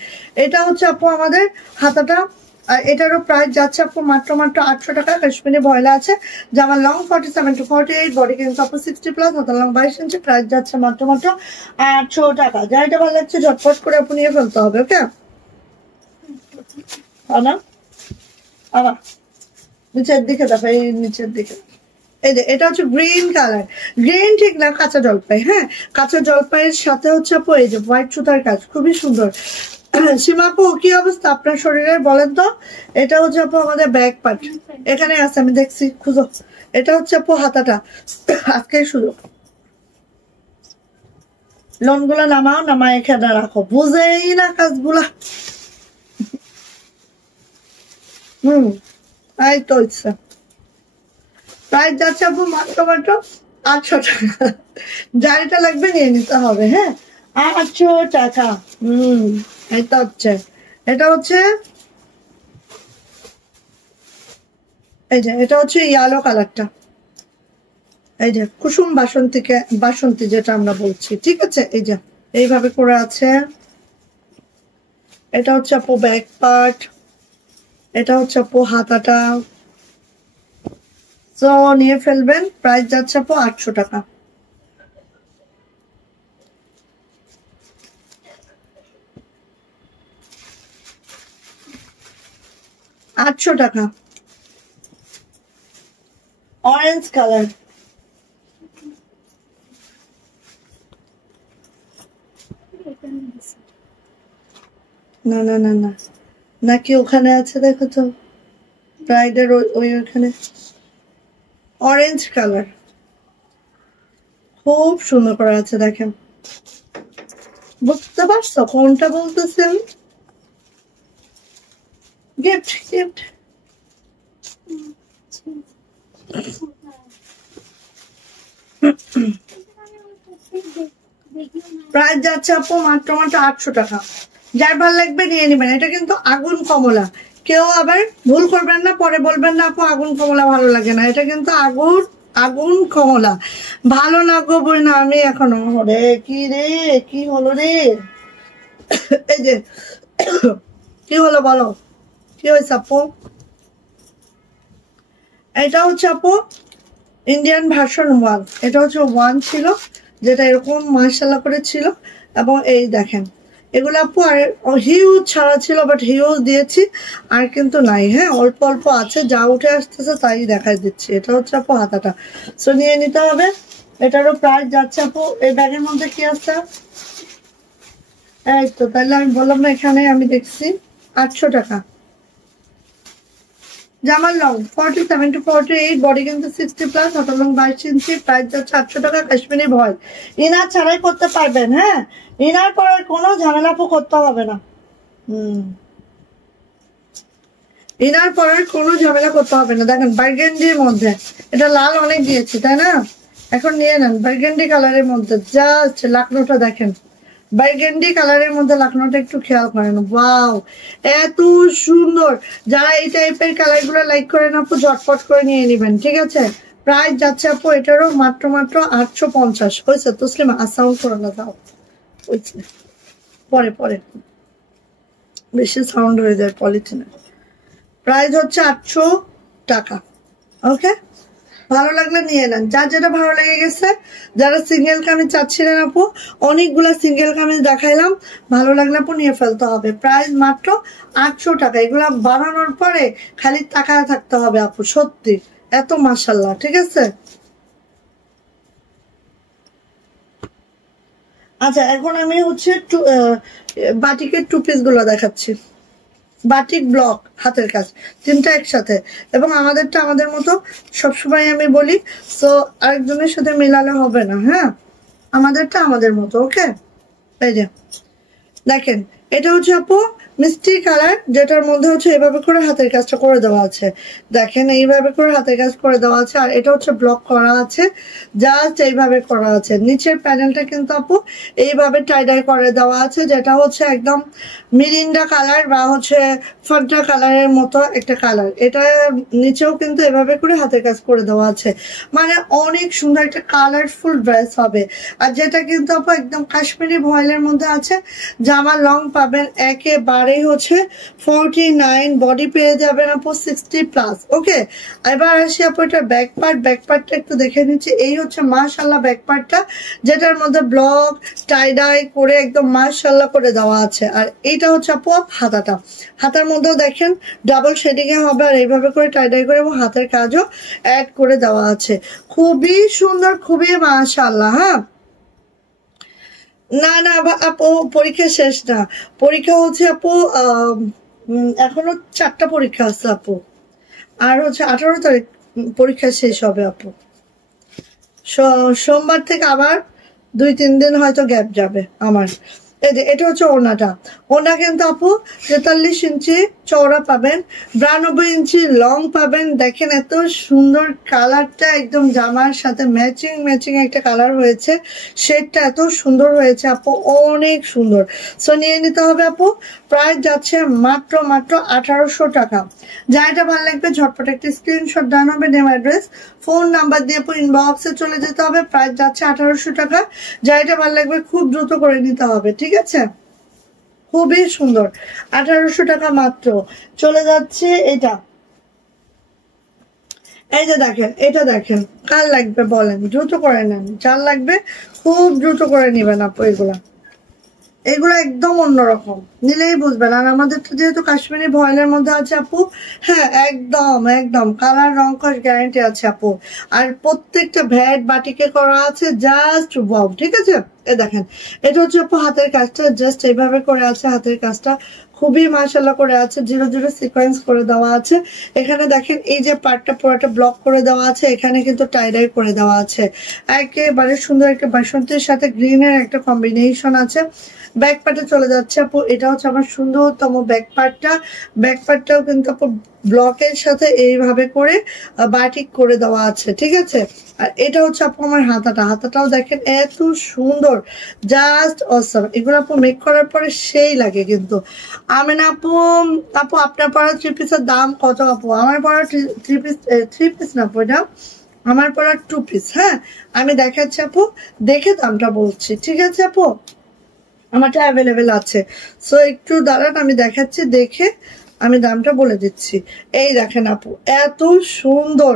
এটা হচ্ছে আপু আমাদের হাতাটা, আর এটারও প্রাইস যাচ্ছে আপু মাত্র মাত্র 800 টাকা। কাশ্মীরি ভয়লা আছে, জামা লং 47 to 48, বডি কিন্তু আপু 60+, হাতা লং 22 ইঞ্চি, প্রাইস যাচ্ছে মাত্র মাত্র 800 টাকা। যা এটা ভালো লাগছে ঝটপট করে আপু নিয়ে ফেলতে হবে, ওকে? না, আবার নিচের দিকে দেখো, এই নিচের দিকে, এই যে এটা হচ্ছে গ্রিন কালার, গ্রিন ঠিক না, কাঁচা জলপাই। হ্যাঁ, কাঁচা জলপাইয়ের সাথে হচ্ছে আপু এই যে হোয়াইট সুতার কাজ, খুবই সুন্দর। সীমাপু কি অবস্থা আপনার শরীরের বলেন তো? এটা হচ্ছে আপু আমাদের ব্যাক পার্ট, এখানে আছে, আমি দেখছি, খুঁজো। এটা হচ্ছে আপু হাতাটা, আজকে সুযোগ। লোন গুলা নামাও, নামায় এখানে রাখো, বুঝেই না কাজগুলা। এই তো ইচ্ছা। প্রাইস যাচ্ছে আপু মাত্র মাত্র 800 টাকা। যার এটা লাগবে নিয়ে নিতে হবে। হ্যাঁ, 800 টাকা। এটা হচ্ছে, এটা হচ্ছে এই যে, এটা হচ্ছে ইয়েলো কালারটা, এই যে কুসুম বাসন্তীকে, বাসন্তী যেটা আমরা বলছি, ঠিক আছে? এই যে এইভাবে করে আছে। এটা হচ্ছে আপু ব্যাক পার্ট, এটা হচ্ছে আপু হাতাটা। তো নিয়ে ফেলবেন, প্রাইস যাচ্ছে আপু 800 টাকা। 800 টাকা। অরেঞ্জ কালার, না না না না নাকি ওখানে আছে দেখো তো, ব্রাইডের ওখানে অরেঞ্জ কালার খুব সুন্দর করা আছে। দেখেন, বুঝতে পারছো কোনটা বলতেছি আমি? গিফট গিফট প্রাইস যাচ্ছে আপু মাত্র 800 টাকা। যার ভালো লাগবে নিয়ে নেবেন। এটা কিন্তু আগুন কমলা, কেউ আবার ভুল করবেন না, পরে বলবেন না আপু আগুন কমলা ভালো লাগে না। এটা কিন্তু আগুন আগুন কমলা, ভালো লাগবে না আমি এখনো। রে কি রে, কি হলো রে? এই যে কি হলো বলো, কি হয়েছে আপু? এটা হচ্ছে আপু ইন্ডিয়ান ভার্সন 1। এটা হচ্ছে 1 ছিল, যেটা এরকম মাশাআল্লাহ করে ছিল। এবং এই দেখেন এগুলো আপু আর হিউজ ছাড়া ছিল, বাট হিউজ দিয়েছি আর কিন্তু নাই। হ্যাঁ, অল্প অল্প আছে, যা উঠে আসতেছে তাই দেখাই দিচ্ছি। এটা হচ্ছে আপু হাতাটা, সো নিয়ে নিতে হবে। এটারও প্রাইস যাচ্ছে আপু, এই ব্যাগের মধ্যে কি আছে? এই তো, তাহলে আমি বললাম না, এখানে আমি দেখছি 800 টাকা। জামার লং 47 to 48, বডি কিন্তু 60+, হাতার লং 22 ইঞ্চি। প্রাইস যাচ্ছে 800 টাকা। কাশ্মীরি ভয়েল, ইনার ছাড়াই করতে পারবেন। হ্যাঁ, ইনার পরার কোনো ঝামেলা করতে হবে না। ইনার পরার কোনো ঝামেলা করতে হবে না। দেখেন বার্গেন্ডির মধ্যে, এটা লাল অনেক দিয়েছি তাই না, এখন নিয়ে নেন বার্গেন্ডি কালারের মধ্যে। জাস্ট লাকনোটা দেখেন, বার্গেন্ডি কালারের মধ্যে লাকনোটা একটু খেয়াল করেন। ওয়াও, এত সুন্দর। যারা এই টাইপের কালার গুলো লাইক করেন আপু ঝটপট করে নিয়ে নেবেন, ঠিক আছে? প্রাইস যাচ্ছে আপু এটারও মাত্র 850। হয়েছে তসলিমা, আর সাউন্ড করো না, যাও হয়েছে, পরে পরে বেশি সাউন্ড হয়ে যায় পলিথিনে। প্রাইস হচ্ছে 800 টাকা। ওকে, ভালো লাগলে নিয়ে নেন, যার যেটা ভালো লেগে গেছে। যারা সিঙ্গেল কামিজ চাচ্ছিলেন আপু, অনেকগুলা সিঙ্গেল কামিজ দেখাইলাম, ভালো লাগলে আপু নিয়ে ফেলতে হবে। প্রাইস মাত্র 800 টাকা। এগুলা বানানোর পরে খালি তাকায় থাকতে হবে আপু, সত্যি এত মাশাআল্লাহ। ঠিক আছে, আচ্ছা এখন আমি হচ্ছে বাটিকের 2 পিস গুলো দেখাচ্ছি। বাটিক ব্লক হাতের কাজ, 3টা একসাথে। এবং আমাদেরটা আমাদের মতো সবসময় আমি বলি, সো আরেকজনের সাথে মেলালে হবে না। হ্যাঁ, আমাদেরটা আমাদের মতো। ওকে, এই যে দেখেন, এটা হচ্ছে আপু মিষ্টি কালার, যেটার মধ্যে হচ্ছে এভাবে করে হাতের কাজটা করে দেওয়া আছে। দেখেন এইভাবে করে হাতের কাজ করে দেওয়া আছে। আর এটা হচ্ছে ব্লক করা আছে, জাস্ট এইভাবে করা আছে। নিচের প্যানেলটা কিন্তু আপু এইভাবে টাইডাই করে দেওয়া আছে, যেটা হচ্ছে একদম মিরিন্ডা কালার বা হচ্ছে ফান্টা কালারের মতো একটা কালার। এটা নিচেও কিন্তু এভাবে করে হাতের কাজ করে দেওয়া আছে, মানে অনেক সুন্দর একটা কালারফুল ড্রেস হবে। আর যেটা কিন্তু আপু একদম কাশ্মীরি ভয়েলের মধ্যে আছে। জামার লং পাবেন একেবারেই হচ্ছে 49, বডি পেয়ে যাবেন আপু 60+। ওকে, এবার আসি আপু এটা ব্যাক পার্ট। ব্যাক পার্টটা একটু দেখে নিচ্ছি। এই হচ্ছে মাশাআল্লাহ ব্যাক পার্টটা, যেটার মধ্যে ব্লক টাইডাই করে একদম মাশাআল্লাহ করে দেওয়া আছে। আর এইটা হচ্ছে আপু হাতাটা, হাতার মধ্যেও দেখেন ডাবল শেডিং এ হবে, আর এইভাবে করে টাইডাই করে এবং হাতের কাজও অ্যাড করে দেওয়া আছে। খুবই সুন্দর, খুবই মাশাআল্লাহ। হ্যাঁ, না না আপু পরীক্ষা শেষ না, পরীক্ষা হচ্ছে আপু এখনো 4টা পরীক্ষা আছে আপু, আর হচ্ছে 18 তারিখ পরীক্ষা শেষ হবে আপু। সোমবার থেকে আবার 2-3 দিন হয়তো গ্যাপ যাবে আমার। এই যে এটা হচ্ছে ওড়নাটা, ওড়না কিন্তু আপু 43 ইঞ্চি চওড়া পাবেন, 92 ইঞ্চি লং পাবেন। দেখেন এত সুন্দর কালারটা, একদম জামার সাথে ম্যাচিং ম্যাচিং একটা কালার হয়েছে। শেডটা এত সুন্দর হয়েছে আপু, অনেক সুন্দর। সো নিয়ে নিতে হবে আপু। প্রাইস যাচ্ছে মাত্র 1800 টাকা। যা এটা ভালো লাগবে ঝটপট একটা স্ক্রিনশট দেওয়া হবে, নেম অ্যাড্রেস ফোন নাম্বার দিয়ে ইনবক্সে চলে যেতে হবে। প্রাইস যাচ্ছে 1800 টাকা। যা এটা ভালো লাগবে খুব দ্রুত করে নিতে হবে, ঠিক আছে? খুবই সুন্দর, 1800 টাকা মাত্র। চলে যাচ্ছে এটা, এই যে দেখেন, এটা দেখেন কার লাগবে বলেন, দ্রুত করে নেন। যার লাগবে খুব দ্রুত করে নিবেন আপু এগুলা। এগুলো একদম অন্যরকম, নিলেই বুঝবেন। আর আমাদের তো যেহেতু কাশ্মীরি ভয়েলের মধ্যে আছে আপু, হ্যাঁ একদম একদম কালার রং কস গ্যারান্টি আছে আপু। আর প্রত্যেকটা ভ্যাট বাটিকে করা আছে, জাস্ট ওয়াও। ঠিক আছে, এ দেখেন এটা হচ্ছে আপু হাতের কাজটা, জাস্ট এইভাবে করে আছে হাতের কাজটা, খুবই মাশাআল্লাহ করে আছে, 0 0 সিকোয়েন্স করে দেওয়া আছে। এখানে দেখেন এই যে পার্টটা পুরোটা ব্লক করে দেওয়া আছে, এখানে কিন্তু টাইডাই করে দেওয়া আছে। একেবারে সুন্দর একটা বাসন্তীর সাথে গ্রিনের একটা কম্বিনেশন আছে। ব্যাক পার্টে চলে যাচ্ছে আপু, এটা হচ্ছে আমার সুন্দরতম ব্যাক পার্টটা। ব্যাক পার্টটাও কিন্তু আপু ব্লকের সাথে এইভাবে করে বাটিক করে দেওয়া আছে। ঠিক আছে, আর এটা হচ্ছে আপু আমার হাতাটা, হাতাটাও দেখেন এত সুন্দর, জাস্ট অসম। এগুলো আপু মেক করার পরে সেই লাগে কিন্তু। আমিনা আপু, আপু আপনার পরা 3 পিসের দাম কত আপু? আমার পরা 3 পিস না আপু, এটা আমার পরা 2 পিস। হ্যাঁ আমি দেখাচ্ছি আপু, দেখে দামটা বলছি। ঠিক আছে আপু, আমারটা অ্যাভেলেবেল আছে, সো একটু দাঁড়ান আমি দেখাচ্ছি, দেখে আমি দামটা বলে দিচ্ছি। এই দেখেন আপু এত সুন্দর,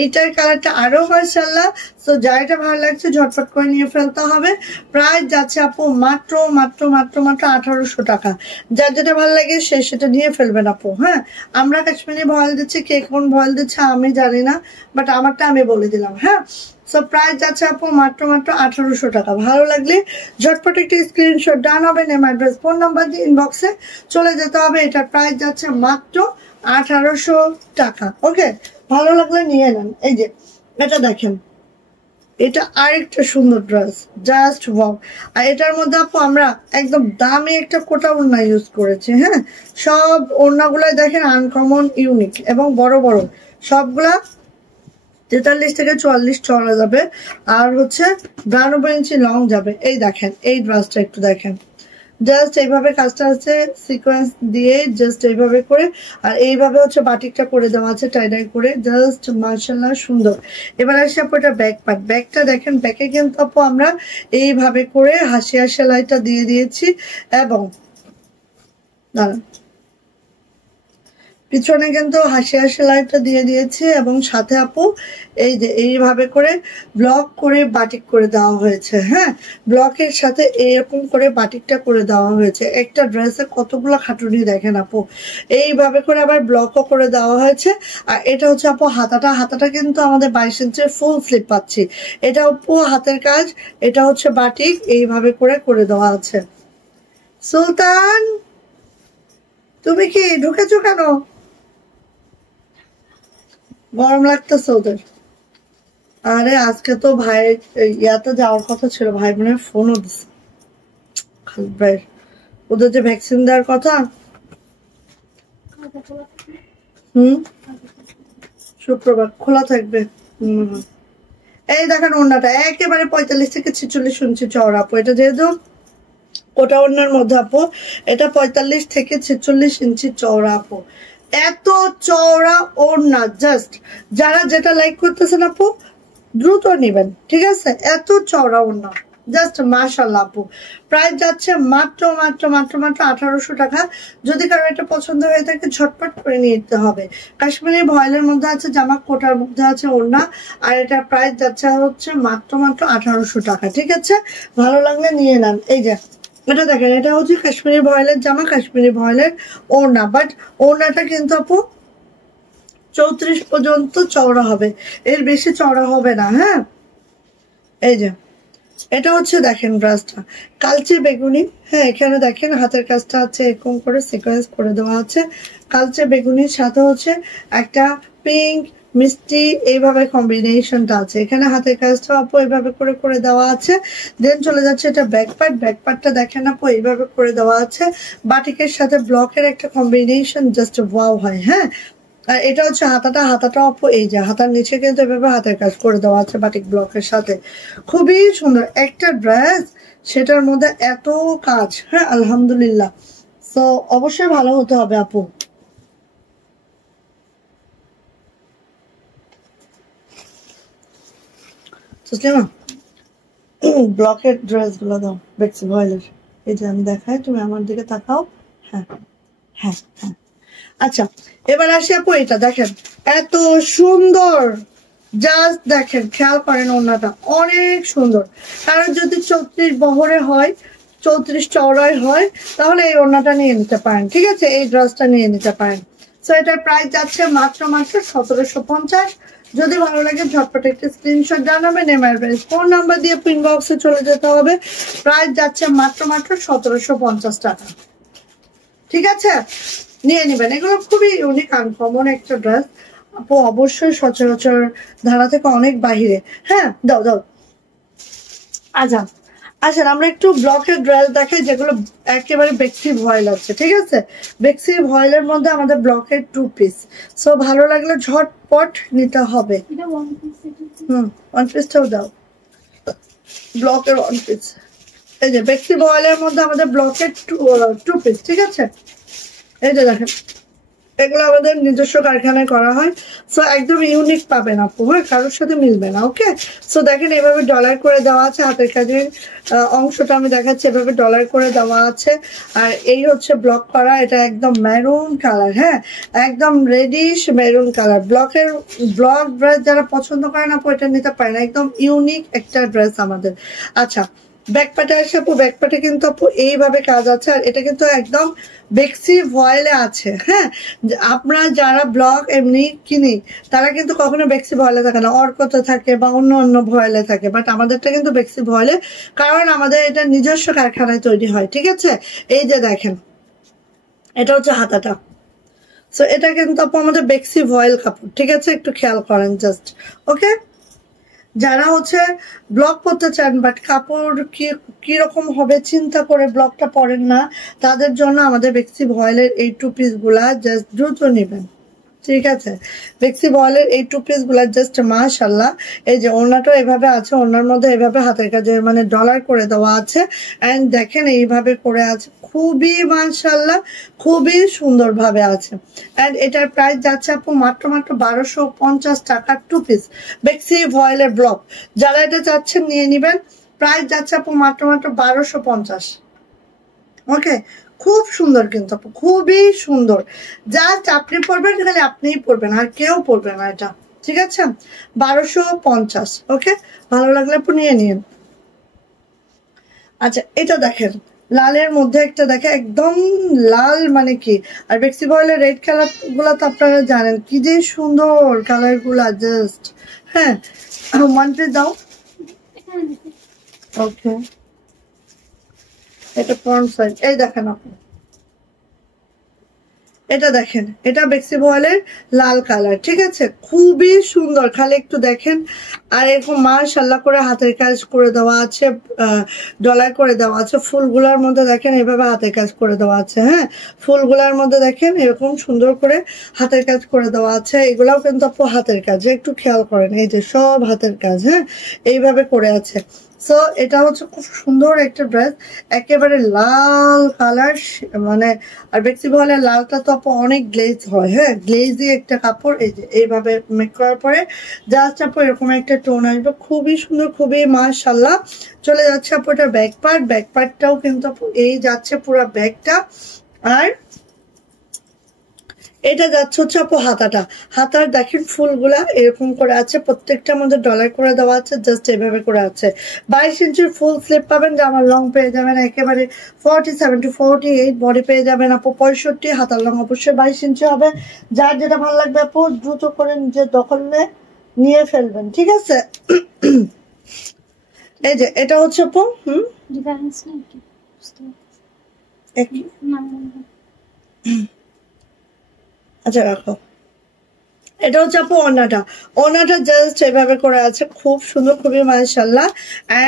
এইটার কালারটা আরো মাশাআল্লাহ। সো যার এটা ভালো লাগছে ঝটপট করে নিয়ে ফেলতে হবে। প্রাইস যাচ্ছে আপু মাত্র মাত্র মাত্র মাত্র 1800 টাকা। যার যেটা ভালো লাগে সে সেটা নিয়ে ফেলবেন আপু। হ্যাঁ আমরা কাশ্মীরি ভয়েল দিচ্ছি, কে কোন ভয়েল দিচ্ছে আমি জানি না, বাট আমারটা আমি বলে দিলাম। হ্যাঁ সো প্রাইস যাচ্ছে আপু মাত্র মাত্র 1800 টাকা। ভালো লাগলে ঝটপট একটা স্ক্রিনশট ডান হবে, নেম অ্যাড্রেস ফোন নাম্বার দিয়ে ইনবক্সে চলে যেতে হবে। এটার প্রাইস যাচ্ছে মাত্র 1800 টাকা। ওকে, ভালো লাগলে নিয়ে নেন। এই যে এটা দেখেন, এটা আরেকটা সুন্দর ড্রেস, জাস্ট ওয়াও। আর এটার মধ্যে আপু আমরা একদম দামি একটা কোটা ওড়না ইউজ করেছি। হ্যাঁ সব ওড়নাগুলো দেখেন আনকমন, ইউনিক এবং বড় বড়, সবগুলা 43 থেকে 44 চড়া যাবে, আর হচ্ছে 92 ইঞ্চি লং যাবে। এই দেখেন এই ড্রেসটা একটু দেখেন, জাস্ট এইভাবে কাজটা আছে সিকোয়েন্স দিয়ে, জাস্ট এইভাবে করে, আর এইভাবে হচ্ছে বাটিকটা করে দেওয়া আছে টাইডাই করে, জাস্ট মাশাআল্লাহ সুন্দর। এবার আসি আপু এটা ব্যাক পার্ট, ব্যাকটা দেখেন, ব্যাকে কিন্তু আপু আমরা এইভাবে করে হাসিয়া সেলাইটা দিয়ে দিয়েছি, এবং দাঁড়ান পিছনে কিন্তু হাসিয়া সেলাইটা দিয়ে দিয়েছি, এবং সাথে আপু এই যে এইভাবে করে ব্লক করে বাটিক করে দেওয়া হয়েছে। হ্যাঁ ব্লকের সাথে এরকম করে বাটিকটা করে দেওয়া হয়েছে। একটা ড্রেসে কতগুলো খাটুনি দেখেন আপু, এইভাবে করে আবার ব্লকও করে দেওয়া হয়েছে। আর এটা হচ্ছে আপু হাতাটা, হাতাটা কিন্তু আমাদের 22 ইঞ্চের ফুল স্লিপ পাচ্ছি। এটা আপু হাতের কাজ, এটা হচ্ছে বাটিক, এইভাবে করে করে দেওয়া আছে। সুলতান তুমি কি ঢুকেছো কেন? গরম লাগতেছে ওদের। আরে আজকে তো ভাই ইয়াতে যাওয়ার কথা ছিল, ভাই বোনের ফোনও দিছে ভাই, ওদের যে ভ্যাকসিন দেওয়ার কথা। শুক্রবার খোলা থাকবে। এই দেখেন ওড়নাটা একেবারে 45 থেকে 46 ইঞ্চি চওড়া আপু। এটা যেহেতু কোটা ওড়নার মধ্যে আপু, এটা 45 থেকে 46 ইঞ্চি চওড়া আপু। এত চওড়া ওড়না, জাস্ট যারা যেটা লাইক করতেছেন আপু দ্রুত নিবেন। ঠিক আছে, এত চওড়া ওড়না, জাস্ট মাশাআল্লাহ আপু। প্রাইস যাচ্ছে মাত্র মাত্র মাত্র মাত্র 1800 টাকা। যদি কারো এটা পছন্দ হয়ে থাকে ঝটপট করে নিয়ে নিতে হবে। কাশ্মীরি ভয়েলের মধ্যে আছে জামা, কোটার মধ্যে আছে ওড়না, আর এটার প্রাইস যাচ্ছে হচ্ছে মাত্র মাত্র 1800 টাকা। ঠিক আছে, ভালো লাগলে নিয়ে নেন। এই যে এটা দেখেন, এটা হচ্ছে কাশ্মীরি ভয়েলের জামা, কাশ্মীরি ভয়েলের ওড়না, বাট ওড়নাটা কিন্তু আপু 34 পর্যন্ত চওড়া হবে, এর বেশি চওড়া হবে না। হ্যাঁ এই যে এটা হচ্ছে দেখেন ড্রেসটা কালচে বেগুনি। হ্যাঁ এখানে দেখেন হাতের কাজটা আছে এরকম করে সিকোয়েন্স করে দেওয়া আছে, কালচে বেগুনির সাথে হচ্ছে একটা পিঙ্ক মিষ্টি এইভাবে কম্বিনেশনটা আছে। এখানে হাতের কাজটা আপু এইভাবে করে করে দেওয়া আছে। দেন চলে যাচ্ছে এটা ব্যাক পার্ট, ব্যাক পার্টটা দেখেন আপু এইভাবে করে দেওয়া আছে, বাটিকের সাথে ব্লকের একটা কম্বিনেশন, জাস্ট ওয়াও হয়। হ্যাঁ আর এটা হচ্ছে হাতাটা, হাতাটা আপু এই যে হাতার নিচে কিন্তু এভাবে হাতের কাজ করে দেওয়া আছে বাটিক ব্লকের সাথে, খুবই সুন্দর একটা ড্রেস, সেটার মধ্যে এত কাজ। হ্যাঁ আলহামদুলিল্লাহ, সো অবশ্যই ভালো হতে হবে আপু। ব্লকের ড্রেস গুলো দাও বেক্সি ভয়েলের, এই যে আমি দেখাই, তুমি আমার দিকে তাকাও। হ্যাঁ হ্যাঁ হ্যাঁ আচ্ছা এবার আসি আপু, এটা দেখেন এত সুন্দর, জাস্ট দেখেন খেয়াল করেন ওড়নাটা অনেক সুন্দর। কারণ যদি 34 বহরে হয়, 34 চওড়ায় হয়, তাহলে এই ওড়নাটা নিয়ে নিতে পারেন। ঠিক আছে, এই ড্রেসটা নিয়ে নিতে পারেন। সো এটার প্রাইস যাচ্ছে মাত্র 1750। যদি ভালো লাগে ঝটপট একটি স্ক্রিনশট জানাবেন, এমআরএস ফোন নাম্বার দিয়ে পিন বক্সে চলে যেতে হবে। প্রাইস যাচ্ছে মাত্র 1750 টাকা। ঠিক আছে, নিয়ে নেবেন। এগুলো খুবই ইউনিক আনকমন একটা ড্রেস আপু, অবশ্যই সচরাচর ধারা থেকে অনেক বাহিরে। হ্যাঁ, দাও দাও। আচ্ছা আসেন আমরা একটু ব্লকের ড্রেস দেখাই যেগুলো একেবারে বেক্সি ভয়েল আছে। ঠিক আছে, বেক্সি ভয়েলের মধ্যে আমাদের ব্লকের 2 পিস। সো ভালো লাগলে ঝটপট নিতে হবে। ওয়ান পিসটাও দাও, ব্লকের 1 পিস। এই যে বেক্সি ভয়েলের মধ্যে আমাদের ব্লকের 2 পিস। ঠিক আছে, এই যে দেখেন এগুলো আমাদের নিজস্ব কারখানায় করা হয়। সো একদম ইউনিক পাবেন আপু, হ্যাঁ, কারোর সাথে মিলবে না। ওকে, সো দেখেন এভাবে ডলার করে দেওয়া আছে, হাতের কাজের অংশটা আমি দেখাচ্ছি, এভাবে ডলার করে দেওয়া আছে। আর এই হচ্ছে ব্লক করা, এটা একদম মেরুন কালার। হ্যাঁ, একদম radish maroon colour. Block dress যারা পছন্দ করেন আপু এটা নিতে পারেন, একদম ইউনিক একটা ড্রেস আমাদের। আচ্ছা, ব্যাকপাটে আসে আপু, ব্যাকপাটে কিন্তু আপু এইভাবে কাজ আছে, আর এটা কিন্তু একদম বেক্সি ভয়েলে আছে। হ্যাঁ, আপনারা যারা ব্লক এমনি কিনি তারা কিন্তু কখনো বেক্সি ভয়েলে থাকে না, অর্কতে থাকে বা অন্য অন্য ভয়েলে থাকে, বাট আমাদেরটা কিন্তু বেক্সি ভয়েলে, কারণ আমাদের এটা নিজস্ব কারখানায় তৈরি হয়। ঠিক আছে, এই যে দেখেন এটা হচ্ছে হাতাটা। সো এটা কিন্তু আপু আমাদের বেক্সি ভয়েল কাপড়। ঠিক আছে, একটু খেয়াল করেন জাস্ট। ওকে, যারা হচ্ছে ব্লক করতে চান বাট কাপড় কিরকম হবে চিন্তা করে ব্লকটা পরেন না, তাদের জন্য আমাদের বেক্সি ভয়েলের এই 2 পিস গুলা জাস্ট দ্রুত নেবেন। ঠিক আছে, বেক্সি বয়েলের এই 2 পিস গুলা জাস্ট মাশাআল্লাহ। এই যে ওড়নাটা এভাবে আছে, ওড়নার মধ্যে এভাবে হাতের কাজে মানে ডলার করে দেওয়া আছে, এন্ড দেখেন এইভাবে করে আছে, খুবই মাশাআল্লাহ, খুবই সুন্দর ভাবে আছে। এন্ড এটার প্রাইস যাচ্ছে আপু মাত্র 1250 টাকার 2 পিস বেক্সি ভয়েলের ব্লক। যারা এটা চাচ্ছেন নিয়ে নিবেন, প্রাইস যাচ্ছে আপু মাত্র 1250। ওকে, খুব সুন্দর কিন্তু আপু, খুবই সুন্দর। জাস্ট আপনি পরবেন, খালি আপনিই পরবেন, আর কেউ পরবে না এটা। ঠিক আছে, 1250। ওকে, ভালো লাগলে আপু নিয়ে নিন। আচ্ছা, এটা দেখেন লালের মধ্যে একটা দেখে, একদম লাল মানে কি, আর বেক্সি বয়েলের রেড কালার গুলা তো আপনারা জানেন কি যে সুন্দর কালার গুলা জাস্ট। হ্যাঁ, 1 পিস দাও। ওকে, এটা ফ্রন্ট সাইড। এই দেখেন আপু, এটা দেখেন, এটা বেক্সি ভয়েলের লাল কালার। ঠিক আছে, খুবই সুন্দর, খালি একটু দেখেন। আর এরকম মাশাআল্লাহ করে হাতের কাজ করে দেওয়া আছে, ডলার করে দেওয়া আছে। ফুলগুলার মধ্যে দেখেন এভাবে হাতের কাজ করে দেওয়া আছে। হ্যাঁ, ফুলগুলার মধ্যে দেখেন এরকম সুন্দর করে হাতের কাজ করে দেওয়া আছে। এগুলাও কিন্তু আপু হাতের কাজ, একটু খেয়াল করেন, এই যে সব হাতের কাজ। হ্যাঁ, এইভাবে করে আছে। সো এটা হচ্ছে খুব সুন্দর একটা ড্রেস, একেবারে লাল কালার মানে। আর বেক্সি ভয়েলের লালটা তো আপু অনেক গ্লেজ হয়। হ্যাঁ, গ্লেজি একটা কাপড়। এই যে এইভাবে মেক করার পরে জাস্ট আপু এরকম একটা টোন আসবে, খুবই সুন্দর, খুবই মাশাআল্লাহ। চলে যাচ্ছে আপু এটা ব্যাক পার্ট, ব্যাক পার্টটাও কিন্তু আপু এই যাচ্ছে পুরো ব্যাকটা। আর এটা যাচ্ছে হচ্ছে আপু হাতাটা, হাতার দেখেন ফুলগুলা এরকম করে আছে, প্রত্যেকটার মধ্যে ডলার করে দেওয়া আছে, জাস্ট এভাবে করে আছে। 22 ইঞ্চির ফুল স্লিপ পাবেন, যে আমার লং পেয়ে যাবেন একেবারে 47 to 48, বডি পেয়ে যাবেন আপু 65, হাতার লং অবশ্যই 22 ইঞ্চি হবে। যার যেটা ভালো লাগবে আপু দ্রুত করে নিজের দখলে নিয়ে ফেলবেন। ঠিক আছে, এই যে এটা হচ্ছে আপু আচ্ছা রাখো। এটা হচ্ছে আপু ওড়নাটা, ওড়নাটা জাস্ট এভাবে করে আছে, খুব সুন্দর, খুবই মাশাআল্লাহ।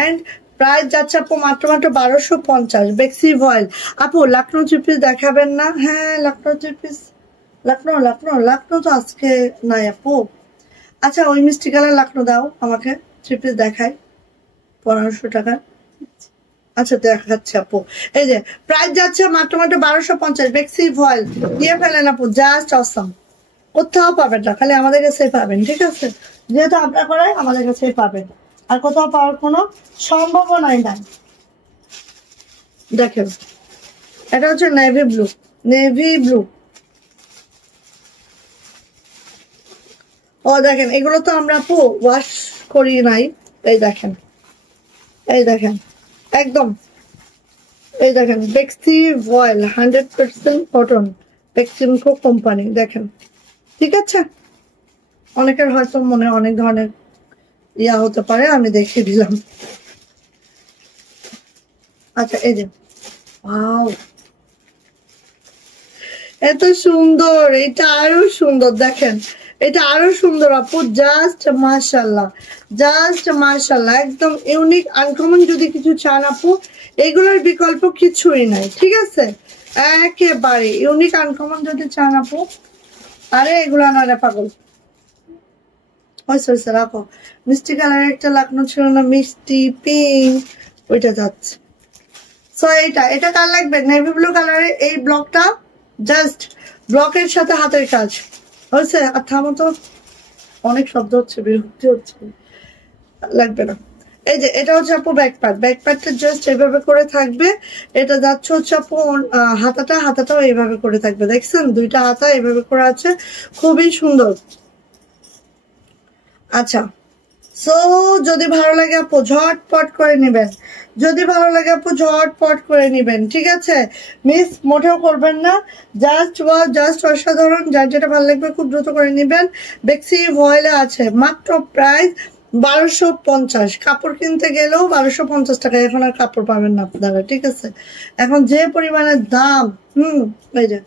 এন্ড প্রাইস যাচ্ছে আপু মাত্র 1250 বেক্সি ভয়েল। আপু লখনৌ 3 পিস দেখাবেন না? হ্যাঁ, লখনৌ 3 পিস, লখনৌ তো আজকে নাই আপু। আচ্ছা, ওই মিষ্টি কালার লখনৌ দাও আমাকে, 3 পিস দেখাই 1500 টাকা। আচ্ছা দেখাচ্ছে আপু, এই যে প্রাইস যাচ্ছে মাত্র 1250 বেক্সি ভয়েল। নিয়ে ফেলেন আপু, জাস্ট অসম, কোথাও পাবেন না, খালি আমাদের কাছেই পাবেন। ঠিক আছে, যেহেতু আপনার করে আমাদের কাছেই পাবেন, আর কোথাও পাওয়ার কোনো সম্ভাবনাই নাই। দেখেন এটা হচ্ছে নেভি ব্লু, নেভি ব্লু। ও দেখেন এগুলো তো আমরা আপু ওয়াশ করি নাই। এই দেখেন, এই দেখেন একদম এই দেখেন বেক্সি ভয়েল 100% কটন, বেক্সিমকো কোম্পানি, দেখেন ঠিক আছে। অনেকের হয়তো মনে অনেক ধরনের ইয়া হতে পারে, আমি দেখিয়ে দিলাম। আচ্ছা এই যে ওয়াও, এত সুন্দর, এটা আরো সুন্দর, দেখেন এটা আরো সুন্দর আপু, জাস্ট মাশাআল্লাহ, জাস্ট মাশাআল্লাহ, একদম ইউনিক আনকমন যদি কিছু চান আপু, এগুলোর বিকল্প কিছুই নাই, ঠিক আছে, একেবারে ইউনিক আনকমন যদি চান আপু, আরে এগুলো আনারে পাগল। সরি রাখো, মিষ্টি কালারের একটা লাগানো ছিল না, মিষ্টি পিঙ্ক, ওইটা যাচ্ছে। সো এটা কার লাগবে, নেভি ব্লু কালারের এই ব্লকটা, জাস্ট ব্লকের সাথে হাতের কাজ হয়েছে। আর থামো তো, অনেক শব্দ হচ্ছে, বিরক্তি হচ্ছে, লাগবে না। এই যে এটা হচ্ছে আপু ব্যাক পার্ট, ব্যাক পার্টটা জাস্ট এইভাবে করে থাকবে। এটা যাচ্ছে হচ্ছে আপু হাতাটাও এইভাবে করে থাকবে, দেখছেন দুইটা হাতা এইভাবে করে আছে, খুবই সুন্দর। আচ্ছা সো যদি ভালো লাগে আপু ঝটপট করে নিবেন, যদি ভালো লাগে আপু ঝটপট করে নিবেন, ঠিক আছে, মিস মোটেও করবেন না, জাস্ট অসাধারণ। যার যেটা ভালো লাগবে খুব দ্রুত করে নিবেন। বেক্সি ভয়েলে আছে মাত্র প্রাইস 1250, কাপড় কিনতে গেলেও 1250 টাকা, এখন আর কাপড় পাবেন না আপনারা, ঠিক আছে, এখন যে পরিমাণে দাম, এই যে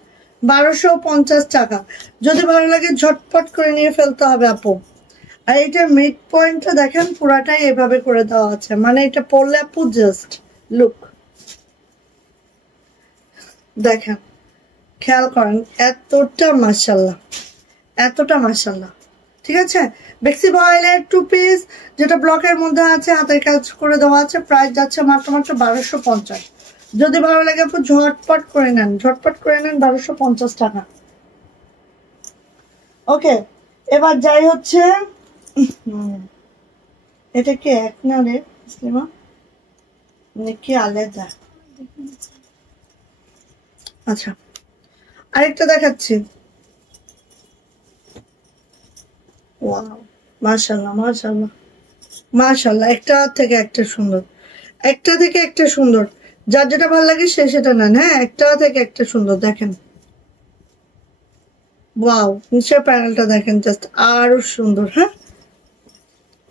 1250 টাকা। যদি ভালো লাগে ঝটপট করে নিয়ে ফেলতে হবে আপু। আর এটা মিড পয়েন্টটা দেখেন পুরাটাই এভাবে করে দেওয়া আছে, মানে এটা পরলে আপু জাস্ট লুক, দেখেন খেয়াল করেন, এতটা মাশাআল্লাহ, এতটা মাশাআল্লাহ, ঠিক আছে। বেক্সি ভয়েলের 2 পিস যেটা ব্লকের মধ্যে আছে, হাতের কাজ করে দেওয়া আছে, প্রাইস যাচ্ছে মাত্র 1250। যদি ভালো লাগে আপু ঝটপট করে নেন, ঝটপট করে নেন, 1250 টাকা। ওকে, এবার যাই হচ্ছে, এটা কি এক না রে মুসলিমা, নাকি আলাদা? আচ্ছা আরেকটা দেখাচ্ছি, ওয়াও মাশাআল্লাহ মাশাআল্লাহ মাশাআল্লাহ, একটা থেকে একটা সুন্দর, একটা থেকে একটা সুন্দর, যার যেটা ভালো লাগে সে সেটা নেন, হ্যাঁ একটা থেকে একটা সুন্দর, দেখেন ওয়াও, নিচের প্যানেলটা দেখেন জাস্ট আরো সুন্দর। হ্যাঁ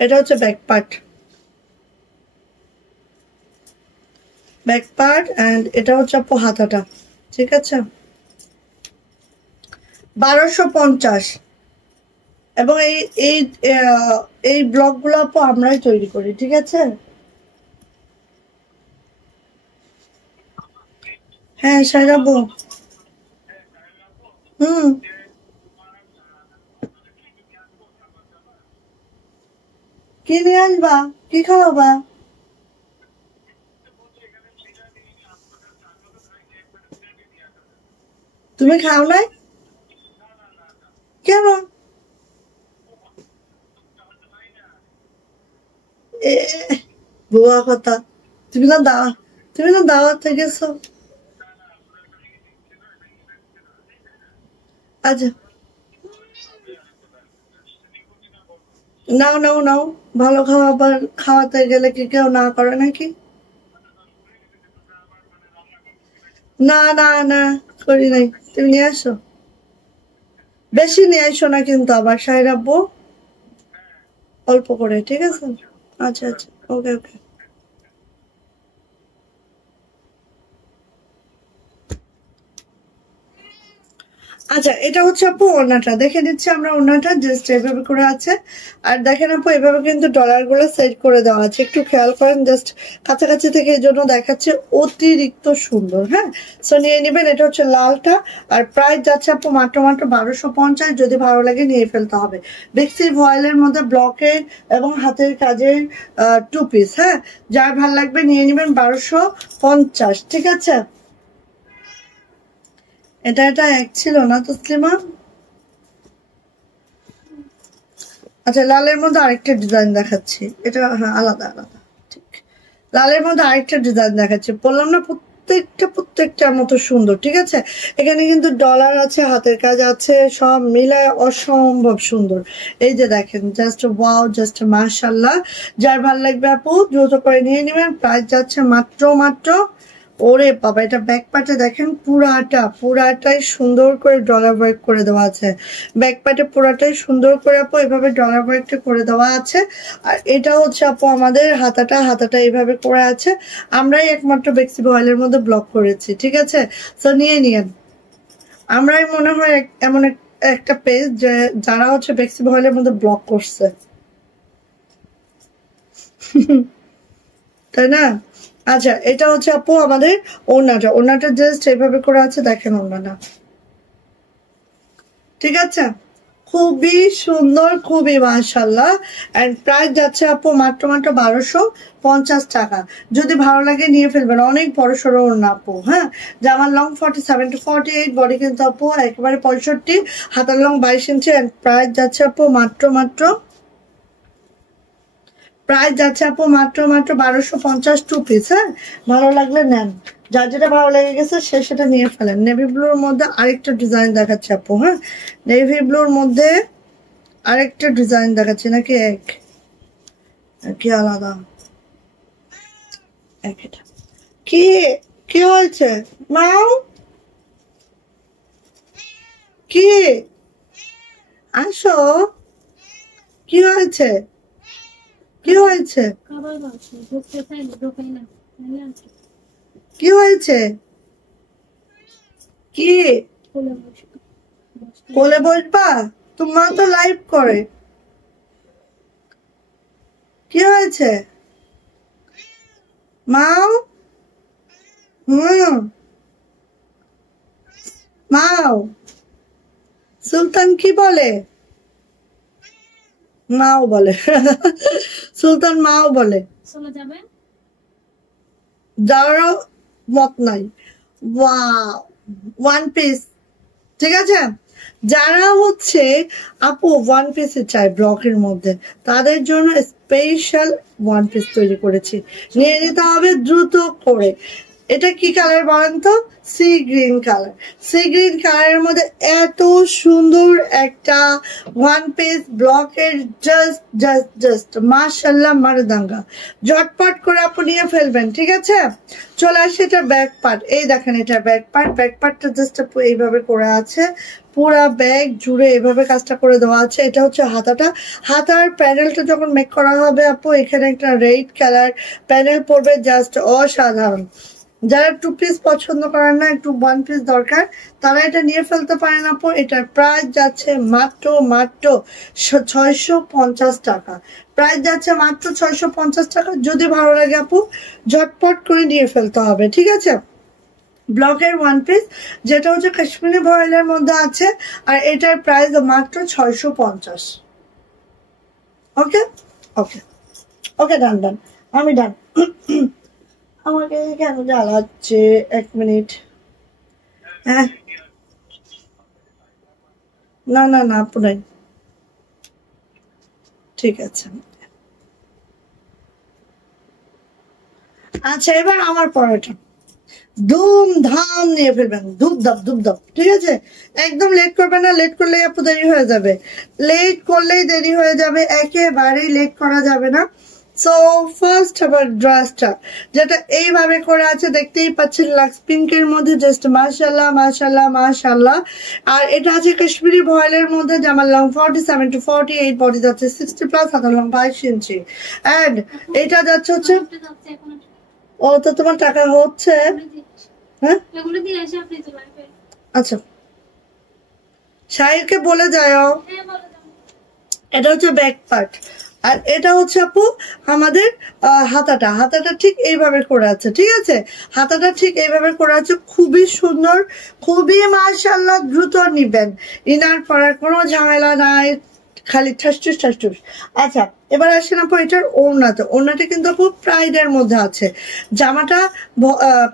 এটা হচ্ছে back part, back part and এটা হচ্ছে আপু হাতাটা, ঠিক আছে, 1250। এবং এই এই এই ব্লক গুলো আপু আমরাই তৈরি করি, ঠিক আছে। হ্যাঁ সাইরাবো, কি নিয়ে আসবা, কি খাওয়াবা? তুমি খাও নাই কেন? এ বুয়া কথা, তুমি না দাওয়াতে গেছো। আচ্ছা নাও নাও নাও, ভালো খাবার খাওয়াতে গেলে কি কেউ না করে নাকি? না না না করি নাই, তুমি নিয়ে আসো, বেশি নিয়ে আসো না কিন্তু আবার, সাইরাব্বো অল্প করে, ঠিক আছে। আচ্ছা আচ্ছা ওকে ওকে। আচ্ছা এটা হচ্ছে আপু ওড়নাটা, দেখে নিচ্ছি আমরা, ওড়নাটা জাস্ট এভাবে করে আছে। আর দেখেন আপু এভাবে কিন্তু ডলার গুলো সেট করে দেওয়া আছে, একটু খেয়াল করেন, জাস্ট কাছাকাছি থেকে এই জন্য দেখাচ্ছে, অতিরিক্ত সুন্দর। হ্যাঁ সো নিয়ে নেবেন, এটা হচ্ছে লালটা, আর প্রাইস যাচ্ছে আপু মাত্র 1250। যদি ভালো লাগে নিয়ে ফেলতে হবে। বেক্সি ভয়েলের মধ্যে ব্লকের এবং হাতের কাজের 2 পিস, হ্যাঁ যার ভালো লাগবে নিয়ে নেবেন, 1250, ঠিক আছে। এটা এক ছিল না তসলিমা? আচ্ছা লালের মধ্যে আরেকটা ডিজাইন দেখাচ্ছি, এটা হ্যাঁ আলাদা আলাদা, ঠিক, লালের মধ্যে আরেকটা ডিজাইন দেখাচ্ছি, বললাম না প্রত্যেকটার মতো সুন্দর, ঠিক আছে। এখানে কিন্তু ডলার আছে, হাতের কাজ আছে, সব মিলায় অসম্ভব সুন্দর। এই যে দেখেন জাস্ট ওয়াও, জাস্ট মাশাআল্লাহ, যার ভালো লাগবে আপু দ্রুত করে নিয়ে নেবেন, প্রাইস যাচ্ছে মাত্র ওরে বাবা, এটা ব্যাক পার্টে দেখেন পুরাটাই সুন্দর করে ডলার ওয়ার্ক করে দেওয়া আছে। ব্যাক পার্টে পুরাটাই সুন্দর করে আপু এভাবে ডলার ওয়ার্কটা করে দেওয়া আছে। আর এটা হচ্ছে আপু আমাদের হাতাটা এইভাবে করে আছে। আমরাই একমাত্র বেক্সি বয়েলের মধ্যে ব্লক করেছি, ঠিক আছে? তো নিয়ে নিয়েন। আমরাই মনে হয় এমন একটা পেজ যে যারা হচ্ছে বেক্সি বয়েলের মধ্যে ব্লক করছে, তাই না? আচ্ছা, এটা হচ্ছে আপু আমাদের ওড়নাটা জাস্ট এইভাবে করে আছে, দেখেন ওড়নাটা, ঠিক আছে? খুবই সুন্দর, খুবই মাশাআল্লাহ। এন্ড প্রাইস যাচ্ছে আপু মাত্র 1250 টাকা। যদি ভালো লাগে নিয়ে ফেলবেন, অনেক বড় সড়ো ওড়না আপু। হ্যাঁ, জামার লং 47 to 48, বডি কিন্তু আপু একেবারে 65, হাতার লং 22 ইঞ্চি। এন্ড প্রাইস যাচ্ছে আপু মাত্র 1250 টু পিস। হ্যাঁ, ভালো লাগলে নেন, যার যেটা ভালো লেগে গেছে সেটা নিয়ে ফেলেন। নেভি ব্লুর মধ্যে আরেকটা ডিজাইন দেখাচ্ছে আপু। হ্যাঁ, নেভি ব্লুর মধ্যে আরেকটা ডিজাইন দেখাচ্ছি, নাকি কি আলাদা? কি কি হয়েছে মাও? কি আসো, কি হয়েছে? কি হয়েছে? কি হয়েছে? কি কোলে বসবা? তোমার তো লাইভ করে। কি হয়েছে মাও? মাও, সুলতান কি বলে? মাও বলে। সুলতান মাও বলে। যাওয়ারও মত নাই। ওয়ান পিস, ঠিক আছে? যারা হচ্ছে আপু ওয়ান পিসে চাই ব্লকের মধ্যে, তাদের জন্য স্পেশাল ওয়ান পিস তৈরি করেছি, নিয়ে নিতে হবে দ্রুত করে। এটা কি কালার বলেন তো? Sea green colour. Sea green কালারের মধ্যে এত সুন্দর একটা ওয়ান পিস ব্লকের, জাস্ট মাশাআল্লাহ মারদাঙ্গা। ঝটপট করে আপনি নিয়ে ফেলবেন, ঠিক আছে? চলে আসে এটা ব্যাক পার্ট। এই দেখেন এটা ব্যাক পার্টটা জাস্ট এইভাবে করে আছে, পুরা ব্যাগ জুড়ে এইভাবে কাজটা করে দেওয়া আছে। এটা হচ্ছে হাতার প্যানেলটা যখন মেক করা হবে আপু, এখানে একটা রেড কালার প্যানেল পড়বে, জাস্ট অসাধারণ। যারা টু পিস পছন্দ করেন না, একটু ওয়ান পিস দরকার, তারা এটা নিয়ে ফেলতে পারেন আপু। এটার প্রাইস যাচ্ছে মাত্র 650 টাকা। প্রাইস যাচ্ছে মাত্র 650 টাকা। যদি ভালো লাগে আপু ঝটপট করে নিয়ে ফেলতে হবে, ঠিক আছে? ব্লকের ওয়ান পিস যেটা হচ্ছে কাশ্মীরি ভয়েলের মধ্যে আছে, আর এটার প্রাইস মাত্র 650। ওকে ওকে ওকে, ডান, আমি ডান। আমাকে কেন জ্বালাচ্ছে? এক মিনিট। হ্যাঁ, না আপু নাই, ঠিক আছে। আচ্ছা, এবার আমার পড়াটা ধুমধাম নিয়ে ফেলবেন, ধুপধাপ, ঠিক আছে? একদম লেট করবেন না, লেট করলেই আপু দেরি হয়ে যাবে, একেবারেই লেট করা যাবে না। সো ফার্স্ট আবার ড্রেসটা যেটা এইভাবে করে আছে, দেখতেই পাচ্ছেন লাক্স পিঙ্কের মধ্যে, জাস্ট মাশাআল্লাহ। আর এটা আছে কাশ্মীরি ভয়েলের মধ্যে, জামার লং 47 to 48, বডি যাচ্ছে 60 প্লাস, হাতার লং 22 ইঞ্চি। এন্ড এটা যাচ্ছে হচ্ছে, ও তো তোমার টাকা হচ্ছে। হ্যাঁ, আচ্ছা, শাহিরকে বলে যাও। এটা হচ্ছে ব্যাক পার্ট, আর এটা হচ্ছে আপু আমাদের হাতাটা ঠিক এইভাবে করে আছে, ঠিক আছে? হাতাটা ঠিক এইভাবে করে আছে, খুবই সুন্দর, খুবই মাশাআল্লাহ। দ্রুত নিবেন, ইনার পরার কোনো ঝামেলা নাই, খালি ঠাসঠুস। আচ্ছা, এবার আসেন আপু এটার ওড়নাটা কিন্তু আপু প্রাইডের মধ্যে আছে। জামাটা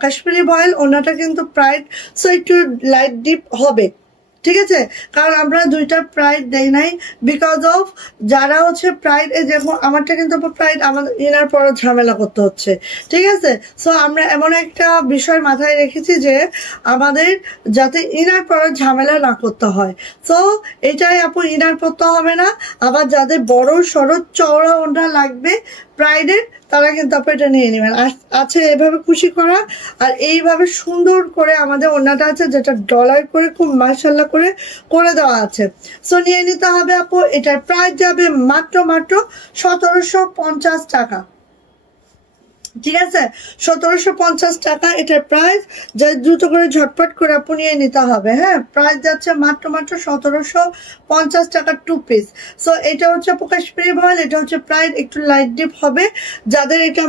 কাশ্মীরি ভয়েল, ওড়নাটা কিন্তু প্রাইড, সো একটু লাইট ডিপ হবে, ঠিক আছে? কারণ আমরা দুইটা প্রাইড দেই নাই, বিকজ অফ যারা হচ্ছে প্রাইড, যেমন আমারটা কিন্তু প্রাইড, আমাদের ইনার পর ঝামেলা করতে হচ্ছে, ঠিক আছে? সো আমরা এমন একটা বিষয় মাথায় রেখেছি যে আমাদের যাতে ইনার পর ঝামেলা না করতে হয়। সো এটাই আপু, ইনার পরতে হবে না। আবার যাদের বড় সড়ো চওড়া ওড়না লাগবে, প্রাইডের, তারা কিন্তু আপু এটা নিয়ে নেবেন। আছে এভাবে খুশি করা, আর এইভাবে সুন্দর করে আমাদের ওড়নাটা আছে যেটা ডলার করে খুব মাশাআল্লাহ করে করে দেওয়া আছে। সো নিয়ে নিতে হবে আপু। এটার প্রাইস যাবে মাত্র 1750 টাকা। ঠিক আছে, 1750 টাকা এটার প্রাইস। যা দ্রুত করে ঝটপট করে আপু নিয়ে নিতে হবে। হ্যাঁ, প্রাইস যাচ্ছে মাত্র 1750 টাকা 2 পিস। সো এটা হচ্ছে আপু কাশ্মীরি ভয়েল, এটা হচ্ছে প্রাইস একটু লাইট ডিপ হবে, যাদের এটা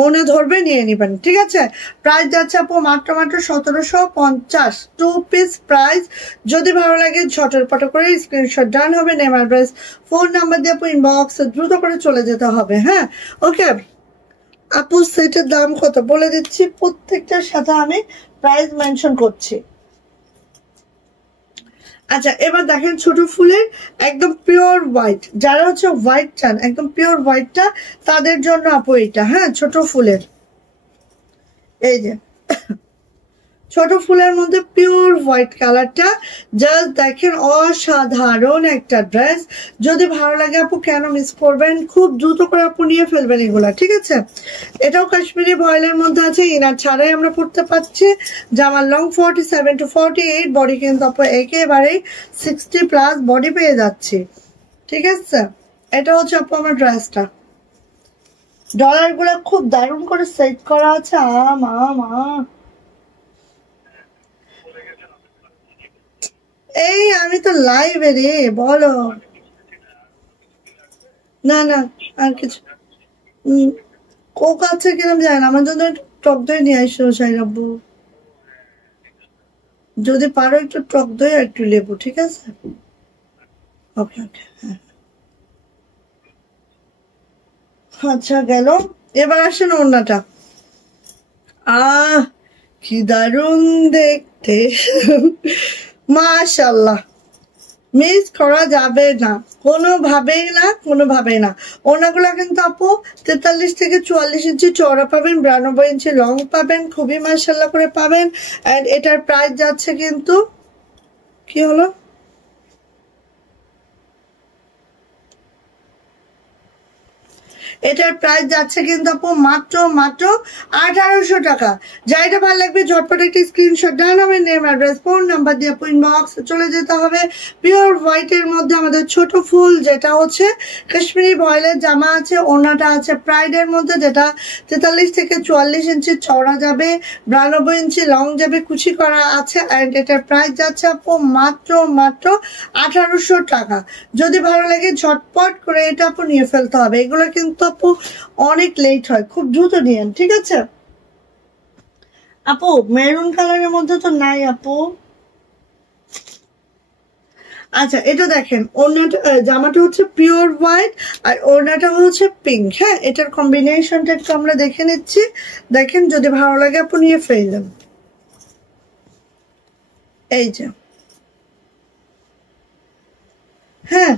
মনে ধরবে নিয়ে নিবেন। ঠিক আছে, প্রাইস যাচ্ছে আপু মাত্র 1750 2 পিস প্রাইস। যদি ভালো লাগে ঝটপট করে স্ক্রিনশট ডান হবে, নেম অ্যাড্রেস ফোন নাম্বার দিয়ে আপু ইনবক্স দ্রুত করে চলে যেতে হবে। হ্যাঁ, ওকে আপু সেটার দাম কত বলে দিচ্ছি, প্রত্যেকটার সাথে আমি প্রাইস মেনশন করছি। আচ্ছা, এবার দেখেন ছোট ফুলের একদম পিওর হোয়াইট, যারা হচ্ছে হোয়াইট চান একদম পিওর হোয়াইটটা, তাদের জন্য আপু এটা। হ্যাঁ, ছোট ফুলের এই যে ছোট ফুলের মধ্যে পিওর হোয়াইট কালারটা, জাস্ট দেখেন অসাধারণ একটা ড্রেস। যদি ভালো লাগে আপু কেন মিস করবেন, খুব দ্রুত করে আপু নিয়ে ফেলবেন এগুলা। ঠিক আছে, এটাও কাশ্মীরি ভয়েলের মধ্যে আছে, ইনার ছাড়াই আমরা পড়তে পারছি। জামার লং 47 to 48, বডি কিন্তু আপু একেবারেই 60+ বডি পেয়ে যাচ্ছি। ঠিক আছে, এটা হচ্ছে আপু আমার ড্রেসটা। ডলার গুলা খুব দারুণ করে সেট করা আছে। এই আমি তো লাইভে রে, বলো না না আর কিছু কোক আছে কিরম যায় না, আমার জন্য একটু টক দই নিয়ে আসো সাইরাব্বু, যদি পারো একটু টক দই আর একটু লেবু। ঠিক আছে, ওকে ওকে হ্যাঁ। আচ্ছা গেল, এবার আসেন ওড়নাটা। কি দারুণ দেখতে, মাশাআল্লাহ, মিস করা যাবে না কোনোভাবেই না, কোনোভাবেই না। ওড়নাগুলো কিন্তু আপু 43 থেকে 44 ইঞ্চি চওড়া পাবেন, 92 ইঞ্চি লং পাবেন, খুবই মাশাআল্লাহ করে পাবেন। এন্ড এটার প্রাইস যাচ্ছে কিন্তু কি হলো, এটার প্রাইস যাচ্ছে কিন্তু আপু মাত্র 1800 টাকা। যাইটা ভালো লাগবে ঝটপট একটা স্ক্রিনশট ডান হবে, নেম অ্যাড্রেস ফোন নাম্বার দিয়ে আপু ইনবক্স চলে যেতে হবে। পিওর হোয়াইটের মধ্যে আমাদের ছোট ফুল, যেটা হচ্ছে কাশ্মীরি ভয়েলের জামা আছে, ওড়নাটা আছে প্রাইডের মধ্যে, যেটা 43 থেকে 44 ইঞ্চি চওড়া যাবে, 92 ইঞ্চি লং যাবে, কুচি করা আছে। অ্যান্ড এটার প্রাইস যাচ্ছে আপু মাত্র 1800 টাকা। যদি ভালো লাগে ঝটপট করে এটা আপু নিয়ে ফেলতে হবে। এগুলো কিন্তু আপু অনেক লেট হয়, খুব দ্রুত নিয়েন। ঠিক আছে আপু, মেরুন কালারের মধ্যে তো নাই আপু। আচ্ছা, এটা দেখেন ওড়নাটা, জামাটা হচ্ছে পিওর হোয়াইট আর ওড়নাটা হচ্ছে পিঙ্ক। হ্যাঁ, এটার কম্বিনেশনটা একটু আমরা দেখে নিচ্ছি। দেখেন যদি ভালো লাগে আপু নিয়ে ফেললেন। এই যে হ্যাঁ,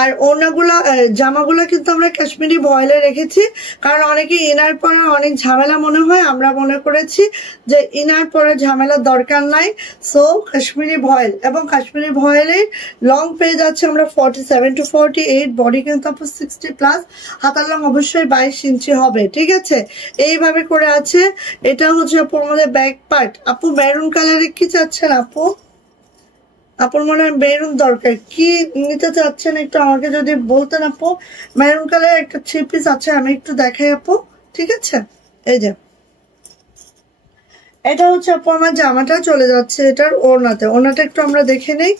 আর ওড়নাগুলা জামাগুলো কিন্তু আমরা কাশ্মীরি ভয়েলে রেখেছি, কারণ অনেকে ইনার পরা অনেক ঝামেলা মনে হয়, আমরা মনে করেছি যে ইনার পরা ঝামেলার দরকার নাই। সো কাশ্মীরি ভয়েল, এবং কাশ্মীরি ভয়েলের লং পেয়ে যাচ্ছে আমরা 47 to 48, বডি কিন্তু আপু 60+, হাতার লং অবশ্যই 22 ইঞ্চি হবে। ঠিক আছে, এইভাবে করে আছে। এটা হচ্ছে আপু আমাদের ব্যাক পার্ট। আপু মেরুন কালারে কি চাচ্ছেন আপু? আপুর মনে হয় মেরুন দরকার, কি নিতে চাচ্ছেন একটু আমাকে যদি বলতেন আপু। মেরুন কালার একটা 3 পিস আছে, আমি একটু দেখাই আপু। ঠিক আছে, এই যে এটা হচ্ছে আপু আমার জামাটা, চলে যাচ্ছে এটার ওড়নাতে। ওড়নাটা একটু আমরা দেখে নেই,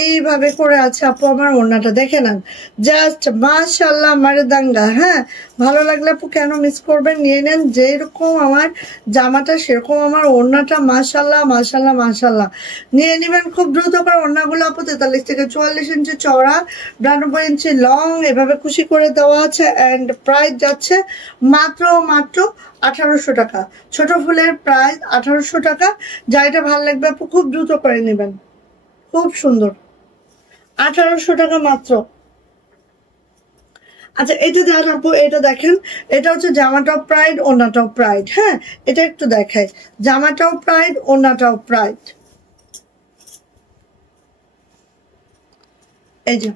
এইভাবে করে আছে আপু আমার ওড়নাটা, দেখে নেন। জাস্ট মাশাআল্লাহ মারদাঙ্গা। হ্যাঁ, ভালো লাগলে আপু কেন মিস করবেন, নিয়ে নেন। যেরকম আমার জামাটা সেরকম আমার ওড়নাটা, মাশাআল্লাহ মাশাআল্লাহ মাশাআল্লাহ। নিয়ে নেবেন খুব দ্রুত করে। ওড়নাগুলো আপু 43 থেকে 44 ইঞ্চি চওড়া, 92 ইঞ্চি লং, এভাবে খুশি করে দেওয়া আছে। অ্যান্ড প্রাইস যাচ্ছে মাত্র 1800 টাকা। ছোট ফুলের প্রাইস 1800 টাকা। যাইটা ভালো লাগবে আপু খুব দ্রুত করে নেবেন, খুব সুন্দর, 1800 টাকা মাত্র। আচ্ছা, এটা দেন আপু, এটা দেখেন, এটা হচ্ছে জামাটাও প্রাইড, ওড়নাটাও প্রাইড। হ্যাঁ, এটা একটু দেখাই, জামাটাও প্রাইড, ওড়নাটাও প্রাইড। এই যে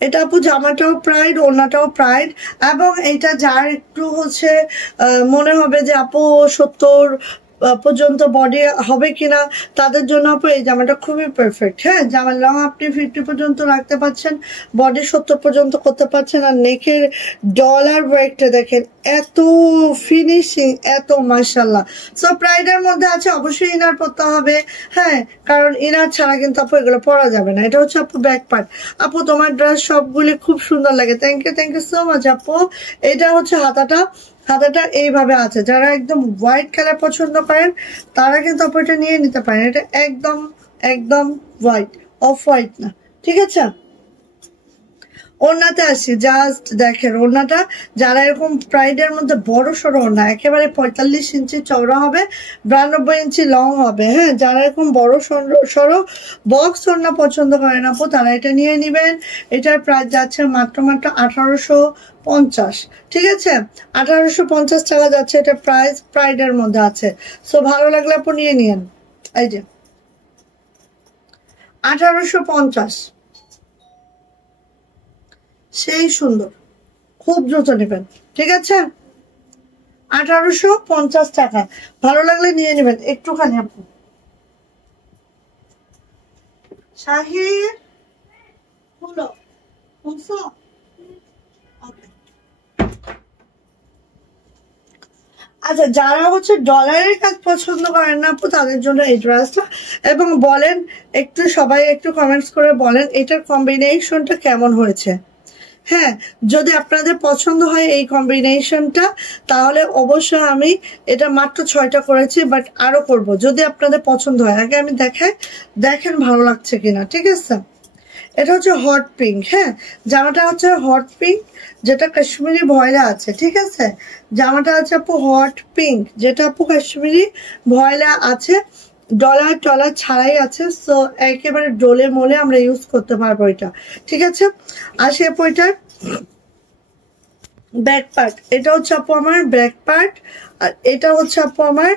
এটা আপু জামাটাও প্রাইড, ওড়নাটাও প্রাইড। এবং এটা যার একটু হচ্ছে মনে হবে যে আপু 70 পর্যন্ত বডি হবে কিনা, তাদের জন্য আপু এই জামাটা খুবই পারফেক্ট। হ্যাঁ, জামার লং আপনি 50 পর্যন্ত রাখতে পারছেন, বডি 70 পর্যন্ত করতে পারছেন। আর নেকের ডলার ওয়ার্কটা দেখেন, এত ফিনিশিং, এত মাশাল্লাহ। সো প্রাইডের মধ্যে আছে, অবশ্যই ইনার পরতে হবে। হ্যাঁ, কারণ ইনার ছাড়া কিন্তু আপু এগুলো পরা যাবে না। এটা হচ্ছে আপু ব্যাক পার্ট। আপু তোমার ড্রেস সবগুলি খুব সুন্দর লাগে, থ্যাংক ইউ সো মাচ আপু। এটা হচ্ছে হাতাটা, হাতাটা এইভাবে আছে। যারা একদম হোয়াইট কালার পছন্দ করেন তারা কিন্তু আপু এটা নিয়ে নিতে পারেন। এটা একদম একদম হোয়াইট, অফ হোয়াইট না, ঠিক আছে। ওড়নাতে আসি, জাস্ট দেখেন ওড়নাটা, যারা এরকম প্রাইডের মধ্যে বড় সড়ো ওড়না, একেবারে 45 ইঞ্চি চওড়া হবে, 92 ইঞ্চি লং হবে। হ্যাঁ, যারা এরকম বড় সড়ো বক্স ওড়না পছন্দ করেন আপু, তারা এটা নিয়ে নিবেন। এটার প্রাইস যাচ্ছে মাত্র 1850, ঠিক আছে। 1850 টাকা যাচ্ছে এটা প্রাইস, প্রাইডের মধ্যে আছে। সো ভালো লাগলে আপু নিয়ে নিয়েন। এই যে 1850, সেই সুন্দর, খুব দ্রুত নেবেন, ঠিক আছে। 1850 টাকা, ভালো লাগলে নিয়ে নেবেন। একটুখানি আপু শাহির হলো বুঝছো? আচ্ছা, যারা হচ্ছে ডলারের কাজ পছন্দ করেন না আপু, তাদের জন্য এই ড্রেসটা। এবং বলেন একটু, সবাই একটু কমেন্টস করে বলেন এটার কম্বিনেশনটা কেমন হয়েছে। হ্যাঁ, যদি আপনাদের পছন্দ হয় এই কম্বিনেশনটা, তাহলে অবশ্যই আমি এটা মাত্র 6টা করেছি, বাট আরো করব যদি আপনাদের পছন্দ হয়। আগে আমি দেখাই, দেখেন ভালো লাগছে কিনা, ঠিক আছে। এটা হচ্ছে হট পিঙ্ক। হ্যাঁ, জামাটা হচ্ছে হট পিঙ্ক, যেটা কাশ্মীরি ভয়লা আছে, ঠিক আছে। জামাটা আছে আপু হট পিঙ্ক, যেটা আপু কাশ্মীরি ভয়লা আছে, ডলার টলার ছাড়াই আছে। সো একেবারে ডোলে মোলে আমরা ইউজ করতে পারবো এটা, ঠিক আছে। আসি আপু এটার ব্যাক পার্ট। এটা হচ্ছে আপু আমার ব্যাক পার্ট, আর এটা হচ্ছে আপু আমার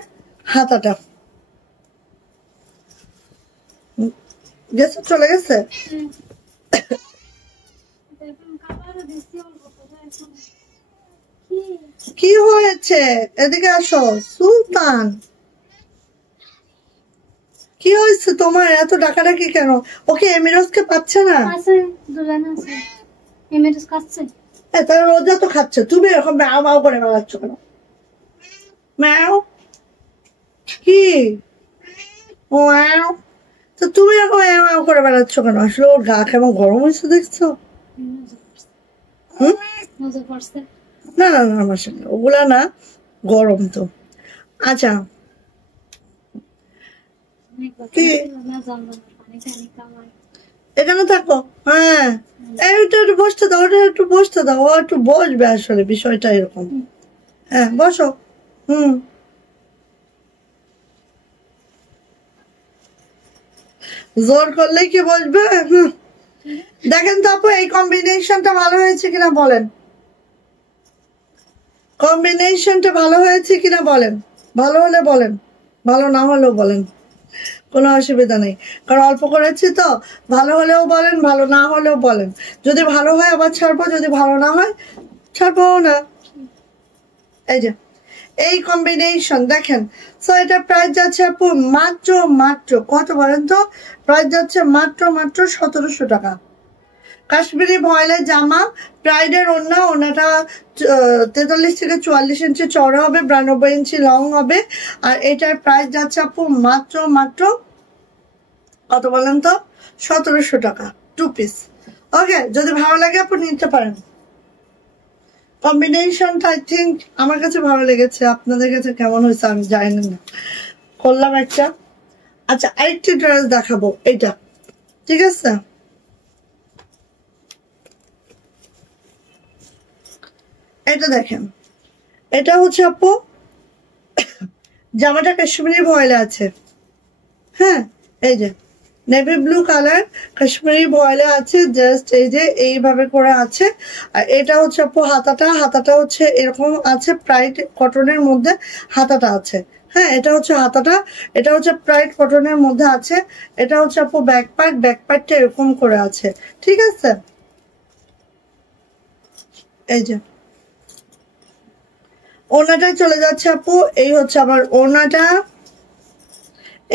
হাতাটা। গেছে, চলে গেছে। কি হয়েছে, এদিকে আসো সুলতান, কি হয়েছে তোমার, এত ডাকাডাকি কেন? ওকে এমিরোজকে পাচ্ছে না? তাহলে রোজা তো খাচ্ছে, তুমি এরকম ম্যাও ম্যাও করে বেড়াচ্ছ কেন? ম্যাও কি? ও তো তুমি এরকম ম্যাও ম্যাও করে বেড়াচ্ছ কেন? আসলে ওর গা কেমন গরম হয়েছে দেখছো? না না না, আমার সাথে ওগুলা না, গরম তো। আচ্ছা, কি এখানে থাকো? হ্যাঁ, এইটা একটু বসতে দাও, ওটা একটু বসতে দাও, ও একটু বসবে, আসলে বিষয়টা এরকম। হ্যাঁ, বসো। জোর করলেই কি বসবে? দেখেন তো আপু এই কম্বিনেশনটা ভালো হয়েছে কিনা বলেন, কম্বিনেশনটা ভালো হয়েছে কিনা বলেন। ভালো হলে বলেন, ভালো না হলেও বলেন, কোনো অসুবিধা নেই, কারণ অল্প করেছি তো। ভালো হলেও বলেন, ভালো না হলেও বলেন। যদি ভালো হয় আবার ছাড়বো, যদি ভালো না হয় ছাড়বো না। এই যে এই কম্বিনেশন দেখেন। সো এটা প্রাইস যাচ্ছে আপু মাত্র মাত্র কত বলেন তো? প্রাইস যাচ্ছে মাত্র মাত্র 1700 টাকা। কাশ্মীরি ভয়েলের জামা, প্রাইডের ওড়না, ওড়নাটা 43 থেকে 44 ইঞ্চি চওড়া হবে, 92 ইঞ্চি লং হবে। আর এটার প্রাইস যাচ্ছে আপু মাত্র মাত্র কত বলেন তো? 1700 টাকা, 2 পিস। ওকে, যদি ভালো লাগে আপু নিতে পারেন। কম্বিনেশনটা আই থিঙ্ক আমার কাছে ভালো লেগেছে, আপনাদের কাছে কেমন হয়েছে আমি জানি না, করলাম একটা। আচ্ছা, আরেকটি ড্রেস দেখাবো, এটা, ঠিক আছে। এটা দেখেন, এটা হচ্ছে আপু জামাটা কাশ্মীরি ভয়েলে আছে। হ্যাঁ, এই যে নেভি ব্লু কালার কাশ্মীরি ভয়েলে আছে, জাস্ট এই যে এইভাবে করে আছে। আর এটা হচ্ছে আপু হাতাটা, হাতাটা হচ্ছে এরকম আছে, প্রাইড কটনের মধ্যে হাতাটা আছে। হ্যাঁ, এটা হচ্ছে হাতাটা, এটা হচ্ছে প্রাইড কটনের মধ্যে আছে। এটা হচ্ছে আপু ব্যাক পার্ট, ব্যাক পার্টটা এরকম করে আছে, ঠিক আছে। এই যে ওড়নাটাই চলে যাচ্ছে আপু। এই হচ্ছে আমার ওড়নাটা,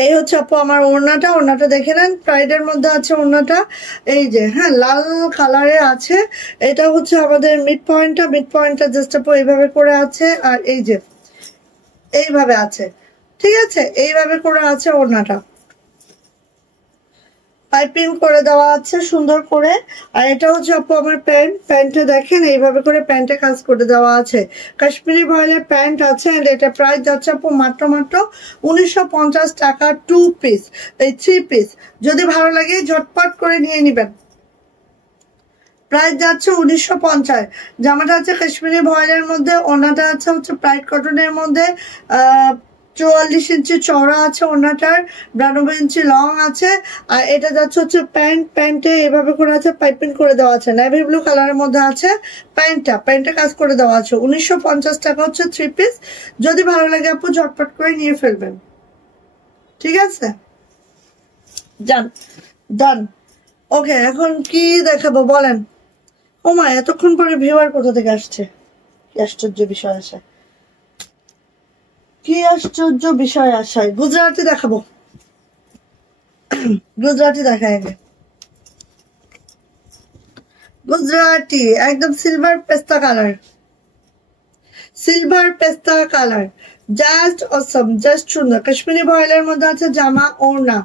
এই হচ্ছে আপু আমার ওড়নাটা। ওড়নাটা দেখে নেন, প্রাইডের মধ্যে আছে ওড়নাটা। এই যে হ্যাঁ লাল কালারে আছে। এটা হচ্ছে আমাদের মিড পয়েন্টটা, মিড পয়েন্টটা জাস্ট আপু এইভাবে করে আছে, আর এই যে এইভাবে আছে, ঠিক আছে, এইভাবে করে আছে ওড়নাটা, পাইপিং করে দেওয়া আছে সুন্দর করে। আর এটা হচ্ছে আপু আমার প্যান্ট, প্যান্টটা দেখেন এইভাবে করে প্যান্টে কাজ করে দেওয়া আছে, কাশ্মীরি ভয়েলের প্যান্ট আছে। এন্ড এটা প্রাইস যাচ্ছে আপু মাত্র 1950 টাকা 2 পিস, এই 3 পিস। যদি ভালো লাগে ঝটপট করে নিয়ে নিবেন। প্রাইস যাচ্ছে 1950। জামাটা আছে কাশ্মীরি ভয়েলের মধ্যে, ওনাটা আছে হচ্ছে প্রাইড কটনের মধ্যে। 44 ইঞ্চি চওড়া আছে ওনাটার, 92 ইঞ্চি লং আছে। আর এটা যাচ্ছে হচ্ছে প্যান্ট, প্যান্টে এভাবে করে আছে পাইপিং করে দেওয়া আছে, নেভি ব্লু কালারের মধ্যে আছে প্যান্টটা, প্যান্টে কাজ করে দেওয়া আছে। 1950 টাকা হচ্ছে 3 পিস। যদি ভালো লাগে আপু ঝটপট করে নিয়ে ফেলবেন, ঠিক আছে? ডান ডান। ওকে, এখন কি দেখাবো বলেন? ও মা, এতক্ষণ পরে ভিউয়ার কোথা থেকে আসছে? কি আশ্চর্য বিষয় আসে, কি আশ্চর্য বিষয় আসায়। গুজরাটি দেখাবো, গুজরাটি দেখায় আগে। গুজরাটি একদম সিলভার পেস্তা কালার, সিলভার পেস্তা কালার, জাস্ট অসম, জাস্ট সুন্দর। কাশ্মীরি ভয়েলের মধ্যে আছে জামা, ওড়না,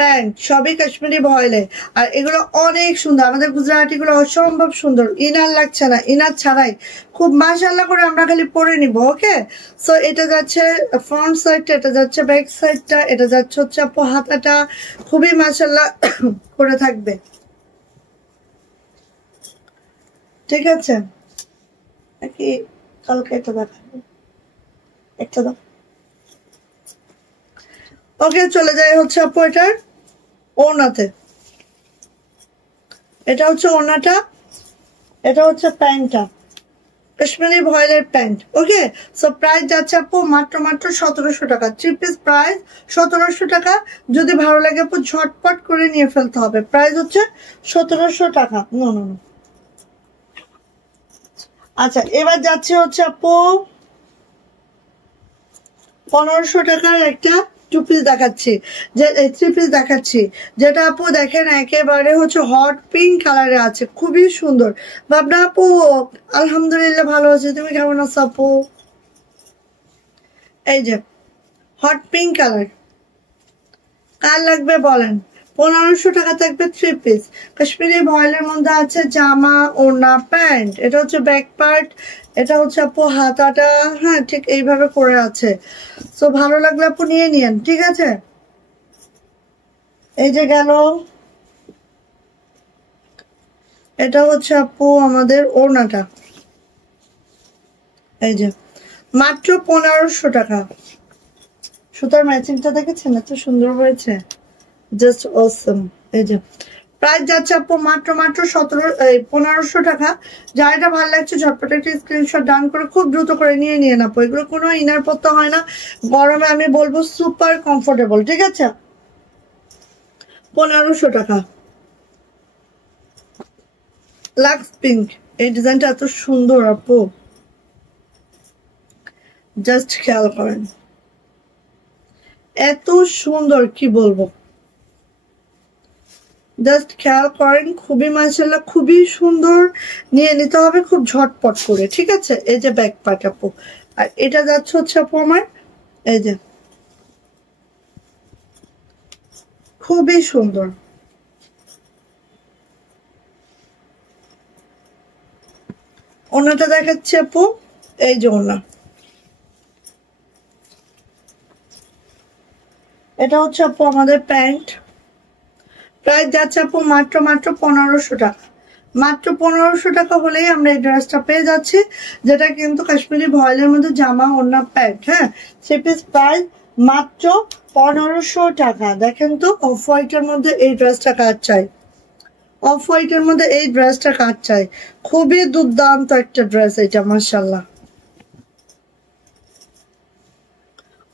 প্যান্ট, সবই কাশ্মীরি ভয়েলে। আর এগুলো অনেক সুন্দর, আমাদের গুজরাটি গুলো অসম্ভব সুন্দর। ইনার লাগছে না, ইনার ছাড়াই খুব মাশাআল্লাহ করে আমরা খালি পরে নিব। ওকে, সো এটা যাচ্ছে ফ্রন্ট সাইডটা, এটা যাচ্ছে ব্যাক সাইডটা, এটা যাচ্ছে হচ্ছে আপু হাতাটা, খুবই মাশাআল্লাহ করে থাকবে, ঠিক আছে? নাকি কালকে এটা দেখাবো, একটা দাও। ওকে, চলে যায় হচ্ছে আপু এটার ওড়নাতে। এটা হচ্ছে ওড়নাটা, এটা হচ্ছে প্যান্টটা, কাশ্মীরি ভয়েলের প্যান্ট। ওকে, সো প্রাইস যাচ্ছে আপু মাত্র 1700 টাকা। 3 পিস প্রাইস 1700 টাকা। যদি ভালো লাগে আপু ঝটপট করে নিয়ে ফেলতে হবে। প্রাইস হচ্ছে 1700 টাকা। No no no. আচ্ছা, এবার যাচ্ছে হচ্ছে আপু 1500 টাকার একটা 2 পিস দেখাচ্ছি, যে 3 পিস দেখাচ্ছি, যেটা আপু দেখেন একেবারে হচ্ছে হট পিঙ্ক কালারে আছে, খুবই সুন্দর। ভাবনা আপু আলহামদুলিল্লাহ ভালো আছে, তুমি কেমন আছো আপু? এই যে হট পিঙ্ক কালার, কার লাগবে বলেন? 1500 টাকা থাকবে 3 পিস। কাশ্মীরি ভয়েলের মধ্যে আছে জামা, ওড়না, প্যান্ট। এটা হচ্ছে ব্যাক পার্ট, এটা হচ্ছে আপু হাতাটা, হ্যাঁ ঠিক এইভাবে করে আছে। সো ভালো লাগলে আপু নিয়ে নিয়েন, ঠিক আছে? এই যে গেল, এটা হচ্ছে আপু আমাদের ওড়নাটা, এই যে মাত্র 1500 টাকা। সুতার ম্যাচিংটা দেখেছেন এত সুন্দর হয়েছে, জাস্ট অসম। এই যে প্রাইস যাচ্ছে আপু মাত্র 1500 টাকা। যা এটা ভালো লাগছে ঝটপট একটা স্ক্রিনশট ডান করে খুব দ্রুত করে নিয়ে নিয়ে আপু। এগুলো কোনো ইনার পড়তে হয় না, গরমে আমি বলবো সুপার কমফোর্টেবল, ঠিক আছে? 1500 টাকা। লাক্স পিঙ্ক, এই ডিজাইনটা এত সুন্দর আপু, জাস্ট খেয়াল করেন, এত সুন্দর কি বলবো, জাস্ট খেয়াল করেন, খুবই মাশাআল্লাহ, খুবই সুন্দর। নিয়ে নিতে হবে খুব ঝটপট করে, ঠিক আছে? এই যে ব্যাক পার্ট আপু, আর এটা যাচ্ছে হচ্ছে আপু আমার এই যে খুবই সুন্দর। ওনাটা দেখাচ্ছে আপু, এই যে ওনা, এটা হচ্ছে আপু আমাদের প্যান্ট। প্রাইস যাচ্ছে আপু মাত্র 1500 টাকা। মাত্র 1500 টাকা হলেই আমরা এই ড্রেসটা পেয়ে যাচ্ছি, যেটা কিন্তু কাশ্মীরি ভয়েলের মধ্যে জামা, ওড়না, প্যান্ট। হ্যাঁ, 3 পিস প্রাইস মাত্র 1500 টাকা। দেখেন তো অফ হোয়াইটের মধ্যে এই ড্রেসটা কার চাই, অফ হোয়াইটের মধ্যে এই ড্রেসটা কার চাই। খুবই দুর্দান্ত একটা ড্রেস এটা, মাশাআল্লাহ।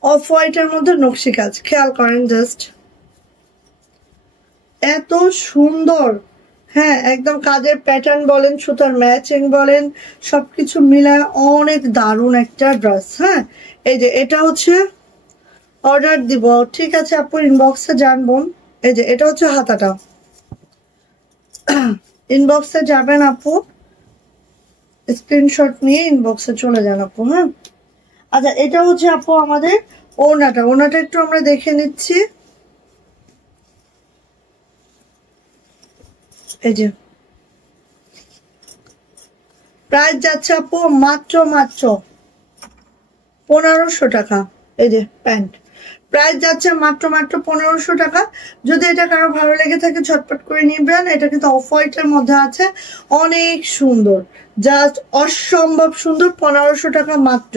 অফ হোয়াইটের মধ্যে নকশি কাজ, খেয়াল করেন জাস্ট, এত সুন্দর। হ্যাঁ একদম কাজের প্যাটার্ন বলেন, সুতার ম্যাচিং বলেন, সবকিছু মিলায় অনেক দারুণ একটা ড্রেস। হ্যাঁ এই যে এটা হচ্ছে অর্ডার দিব, ঠিক আছে আপু ইনবক্সে জানবো। এই যে এটা হচ্ছে হাতাটা, ইনবক্সে যাবেন আপু, স্ক্রিনশট নিয়ে ইনবক্সে চলে যান আপু। হ্যাঁ আচ্ছা এটা হচ্ছে আপু আমাদের ওড়নাটা, ওড়নাটা একটু আমরা দেখে নিচ্ছি। এই যে প্রাইস যাচ্ছে আপু মাত্র 1500 টাকা। এই যে প্যান্ট প্রাইস যাচ্ছে মাত্র 1500 টাকা। যদি এটা কারো ভালো লেগে থাকে ঝটপট করে নিবেন। এটা কিন্তু অফ হোয়াইটের মধ্যে আছে, অনেক সুন্দর, জাস্ট অসম্ভব সুন্দর। 1500 টাকা মাত্র।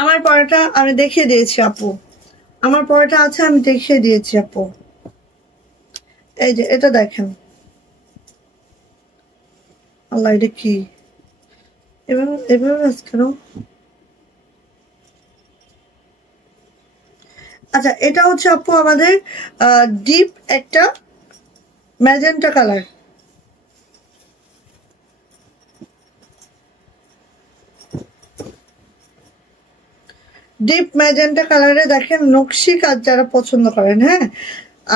আমার পরাটা আমি দেখিয়ে দিয়েছি আপু, আমার পরাটা আছে আমি দেখিয়ে দিয়েছি আপু। এই যে এটা দেখেন, আল্লাহ এটা কি এভাবে এভাবে কেন? আচ্ছা এটা হচ্ছে আপু আমাদের ডিপ একটা ম্যাজেন্টা কালার। ডিপ ম্যাজেন্টা কালারে দেখেন নকশি কাজ যারা পছন্দ করেন, হ্যাঁ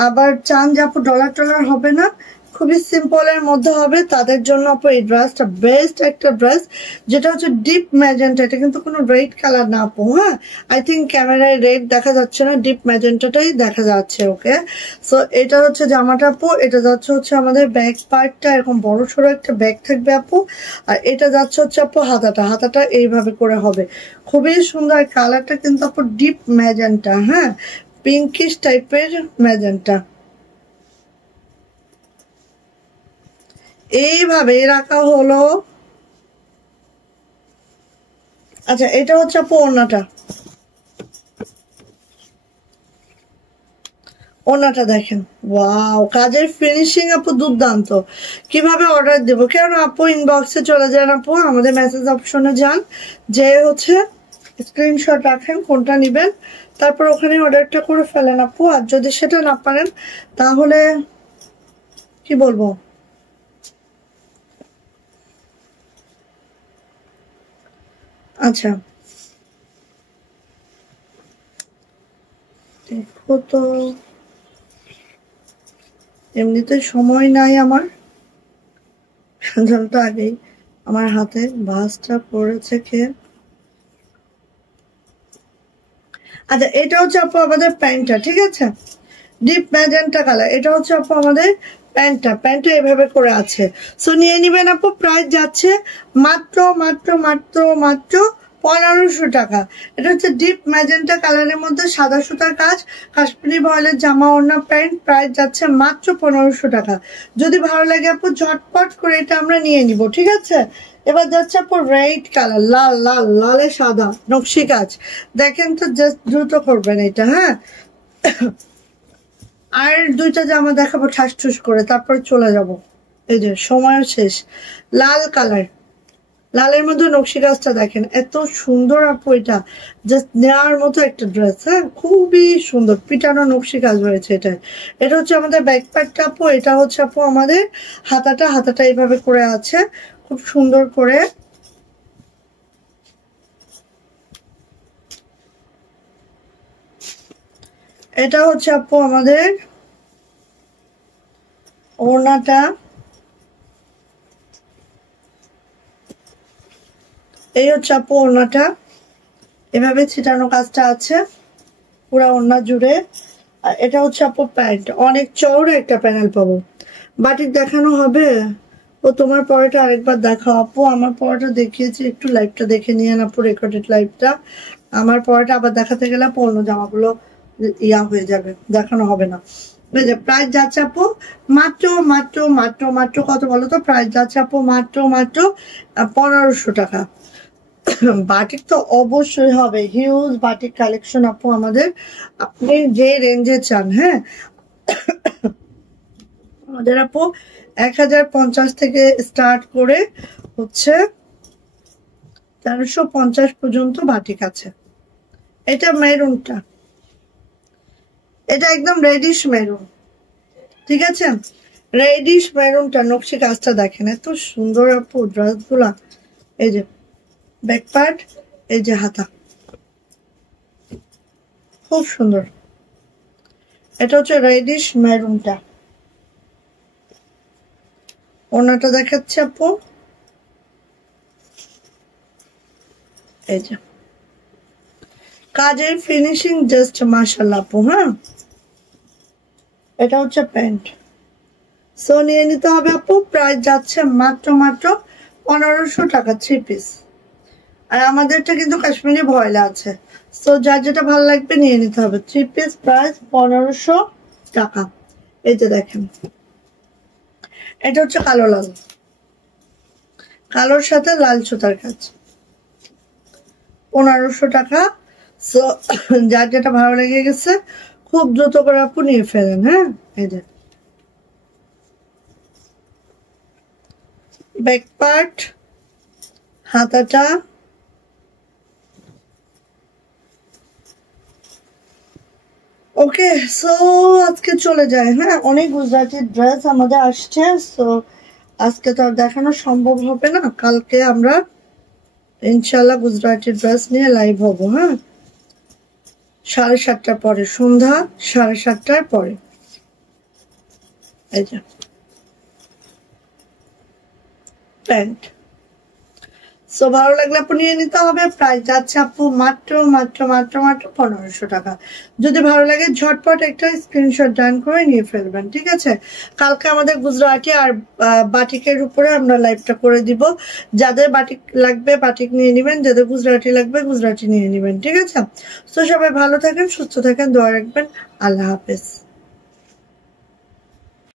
আবার চান যে আপু ডলার টলার হবে না, খুবই সিম্পলের মধ্যে হবে, তাদের জন্য আপু এই ড্রেসটা বেস্ট একটা ড্রেস, যেটা হচ্ছে ডিপ ম্যাজেন্টা। এটা কিন্তু কোনো রেড কালার না আপু। হ্যাঁ আই থিঙ্ক ক্যামেরায় রেড দেখা যাচ্ছে না, ডিপ ম্যাজেন্টাটাই দেখা যাচ্ছে। ওকে সো এটা হচ্ছে জামাটা আপু, এটা যাচ্ছে হচ্ছে আমাদের ব্যাক পার্টটা, এরকম বড় সড়ো একটা ব্যাগ থাকবে আপু। আর এটা যাচ্ছে হচ্ছে আপু হাতাটা, হাতাটা এইভাবে করে হবে, খুবই সুন্দর। কালারটা কিন্তু আপু ডিপ ম্যাজেন্টা, হ্যাঁ পিঙ্কিশ টাইপের ম্যাজেন্টা, এইভাবে রাখা হলো। আচ্ছা এটা হচ্ছে আপু ওড়নাটা, ওড়নাটা দেখেন, ওয়াও কাজের ফিনিশিং আপু দুর্দান্ত। কিভাবে অর্ডার দেব? কেন আপু ইনবক্সে চলে যান আপু, আমাদের মেসেজ অপশনে যান, যে হচ্ছে স্ক্রিনশট রাখেন কোনটা নিবেন, তারপর ওখানে অর্ডারটা করে ফেলেন আপু। আর যদি সেটা না পারেন তাহলে কি বলবো, আচ্ছা দেখো তো, এমনিতে সময় নাই আমার, তো আগেই আমার হাতে ভাঁজটা পড়েছে খেয়ে। আচ্ছা এটা হচ্ছে আপু আমাদের প্যান্টটা, ঠিক আছে ডিপ ম্যাজেন্টা কালার। এটা হচ্ছে আপু আমাদের প্যান্টটা, প্যান্টটা এভাবে করে আছে। সো নিয়ে নিবেন আপু, প্রাইস যাচ্ছে মাত্র মাত্র মাত্র মাত্র 1500 টাকা। এটা হচ্ছে ডিপ ম্যাজেন্টা কালারের মধ্যে সাদা সুতার কাজ, কাশ্মীরি বয়েলের জামা ওড়না প্যান্ট, প্রাইস যাচ্ছে মাত্র 1500 টাকা। যদি ভালো লাগে আপু ঝটপট করে এটা আমরা নিয়ে নিব, ঠিক আছে। এবার যাচ্ছে আপু রেড কালার, লাল লাল লালে সাদা নকশি কাজ, দেখেন তো জাস্ট দ্রুত করবেন এটা। হ্যাঁ আর দুইটা জামা দেখাবো ঠাস ঠুস করে, তারপর চলে যাব, এই যে সময় শেষ। লাল কালার, লালের মধ্যে নকশি কাজটা দেখেন, এত সুন্দর আপু, এটা জাস্ট নেওয়ার মতো একটা ড্রেস। হ্যাঁ খুবই সুন্দর, পিটানো নকশি কাজ রয়েছে এটা। এটা হচ্ছে আমাদের ব্যাক পার্টটা আপু, এটা হচ্ছে আপু আমাদের হাতাটা, হাতাটা এইভাবে করে আছে খুব সুন্দর করে। এটা হচ্ছে আপু আমাদের ওড়নাটা, এই হচ্ছে আপু ওড়নাটা, এভাবে ছিটানো কাজটা আছে পুরা ওড়না জুড়ে। আর এটা হচ্ছে আপু প্যান্ট, অনেক চওড়া একটা প্যানেল পাবো। বাটিক দেখানো হবে? ও তোমার পরেটা আরেকবার দেখাও আপু, আমার পরেটা দেখিয়েছি, একটু লাইভটা দেখে নিয়ে আপু, রেকর্ডেড লাইভটা। আমার পরেটা আবার দেখাতে গেলে আপু অন্য জামাগুলো ইয়া হয়ে যাবে, দেখানো হবে না। প্রাইস যাচ্ছে আপু মাত্র মাত্র মাত্র মাত্র কত বলো তো, প্রাইস যাচ্ছে আপু মাত্র মাত্র 1500 টাকা। বাটিক তো অবশ্যই হবে, হিউজ বাটিক কালেকশন আপু আমাদের, আপনি যে রেঞ্জে চান। হ্যাঁ আমাদের আপু 1050 থেকে স্টার্ট করে হচ্ছে 1350 পর্যন্ত বাটিক আছে। এটা মেরুনটা, এটা একদম রেডিশ মেরুন, ঠিক আছে। রেডিশ মেরুনটা নকশি কাজটা দেখেন এত সুন্দর আপু ড্রেসগুলা। এই যে ব্যাক পার্ট, এই যে হাতা, খুব সুন্দর। এটা হচ্ছে রেডিশ মেরুনটা। ওনাটা দেখাচ্ছে আপু, এই যে কাজের ফিনিশিং জাস্ট মাশাআল্লাহ আপু। হ্যাঁ, এটা হচ্ছে প্যান্ট। সো নিয়ে নিতে হবে আপু। প্রাইস যাচ্ছে মাত্র 1500 টাকা 3 পিস। আর আমাদেরটা কিন্তু কাশ্মীরি ভয়লা আছে। সো যার যেটা ভালো লাগবে নিয়ে নিতে হবে। 3 পিস প্রাইস 1500 টাকা। এই যে দেখেন, এটা হচ্ছে কালো লাল, কালোর সাথে লাল সুতার কাজ, 1500 টাকা। সো যার যেটা ভালো লেগে গেছে খুব দ্রুত করে আপু নিয়ে ফেলেন। হ্যাঁ, এই যে ব্যাক পার্ট, হাতাটা, ওকে। সো আজকে চলে যায়। হ্যাঁ, অনেক গুজরাটি ড্রেস আমাদের আসছে। সো আজকে তো আর দেখানো সম্ভব হবে না, কালকে আমরা ইনশাল্লাহ গুজরাটি ড্রেস নিয়ে লাইভ হব। হ্যাঁ, 7:30টার পরে, সন্ধ্যা 7:30টার পরে। এই যে প্যান্ট। সো ভালো লাগলে আপু নিয়ে নিতে হবে। প্রাইস যাচ্ছে আপু মাত্র 1500 টাকা। যদি ভালো লাগে ঝটপট একটা স্ক্রিনশট ডান করে নিয়ে ফেলবেন, ঠিক আছে? কালকে আমাদের গুজরাটি আর বাটিকের উপরে আমরা লাইভটা করে দিব। যাদের বাটিক লাগবে বাটিক নিয়ে নেবেন, যাদের গুজরাটি লাগবে গুজরাটি নিয়ে নেবেন, ঠিক আছে? সো সবাই ভালো থাকেন, সুস্থ থাকেন, দোয়া রাখবেন। আল্লাহ হাফেজ।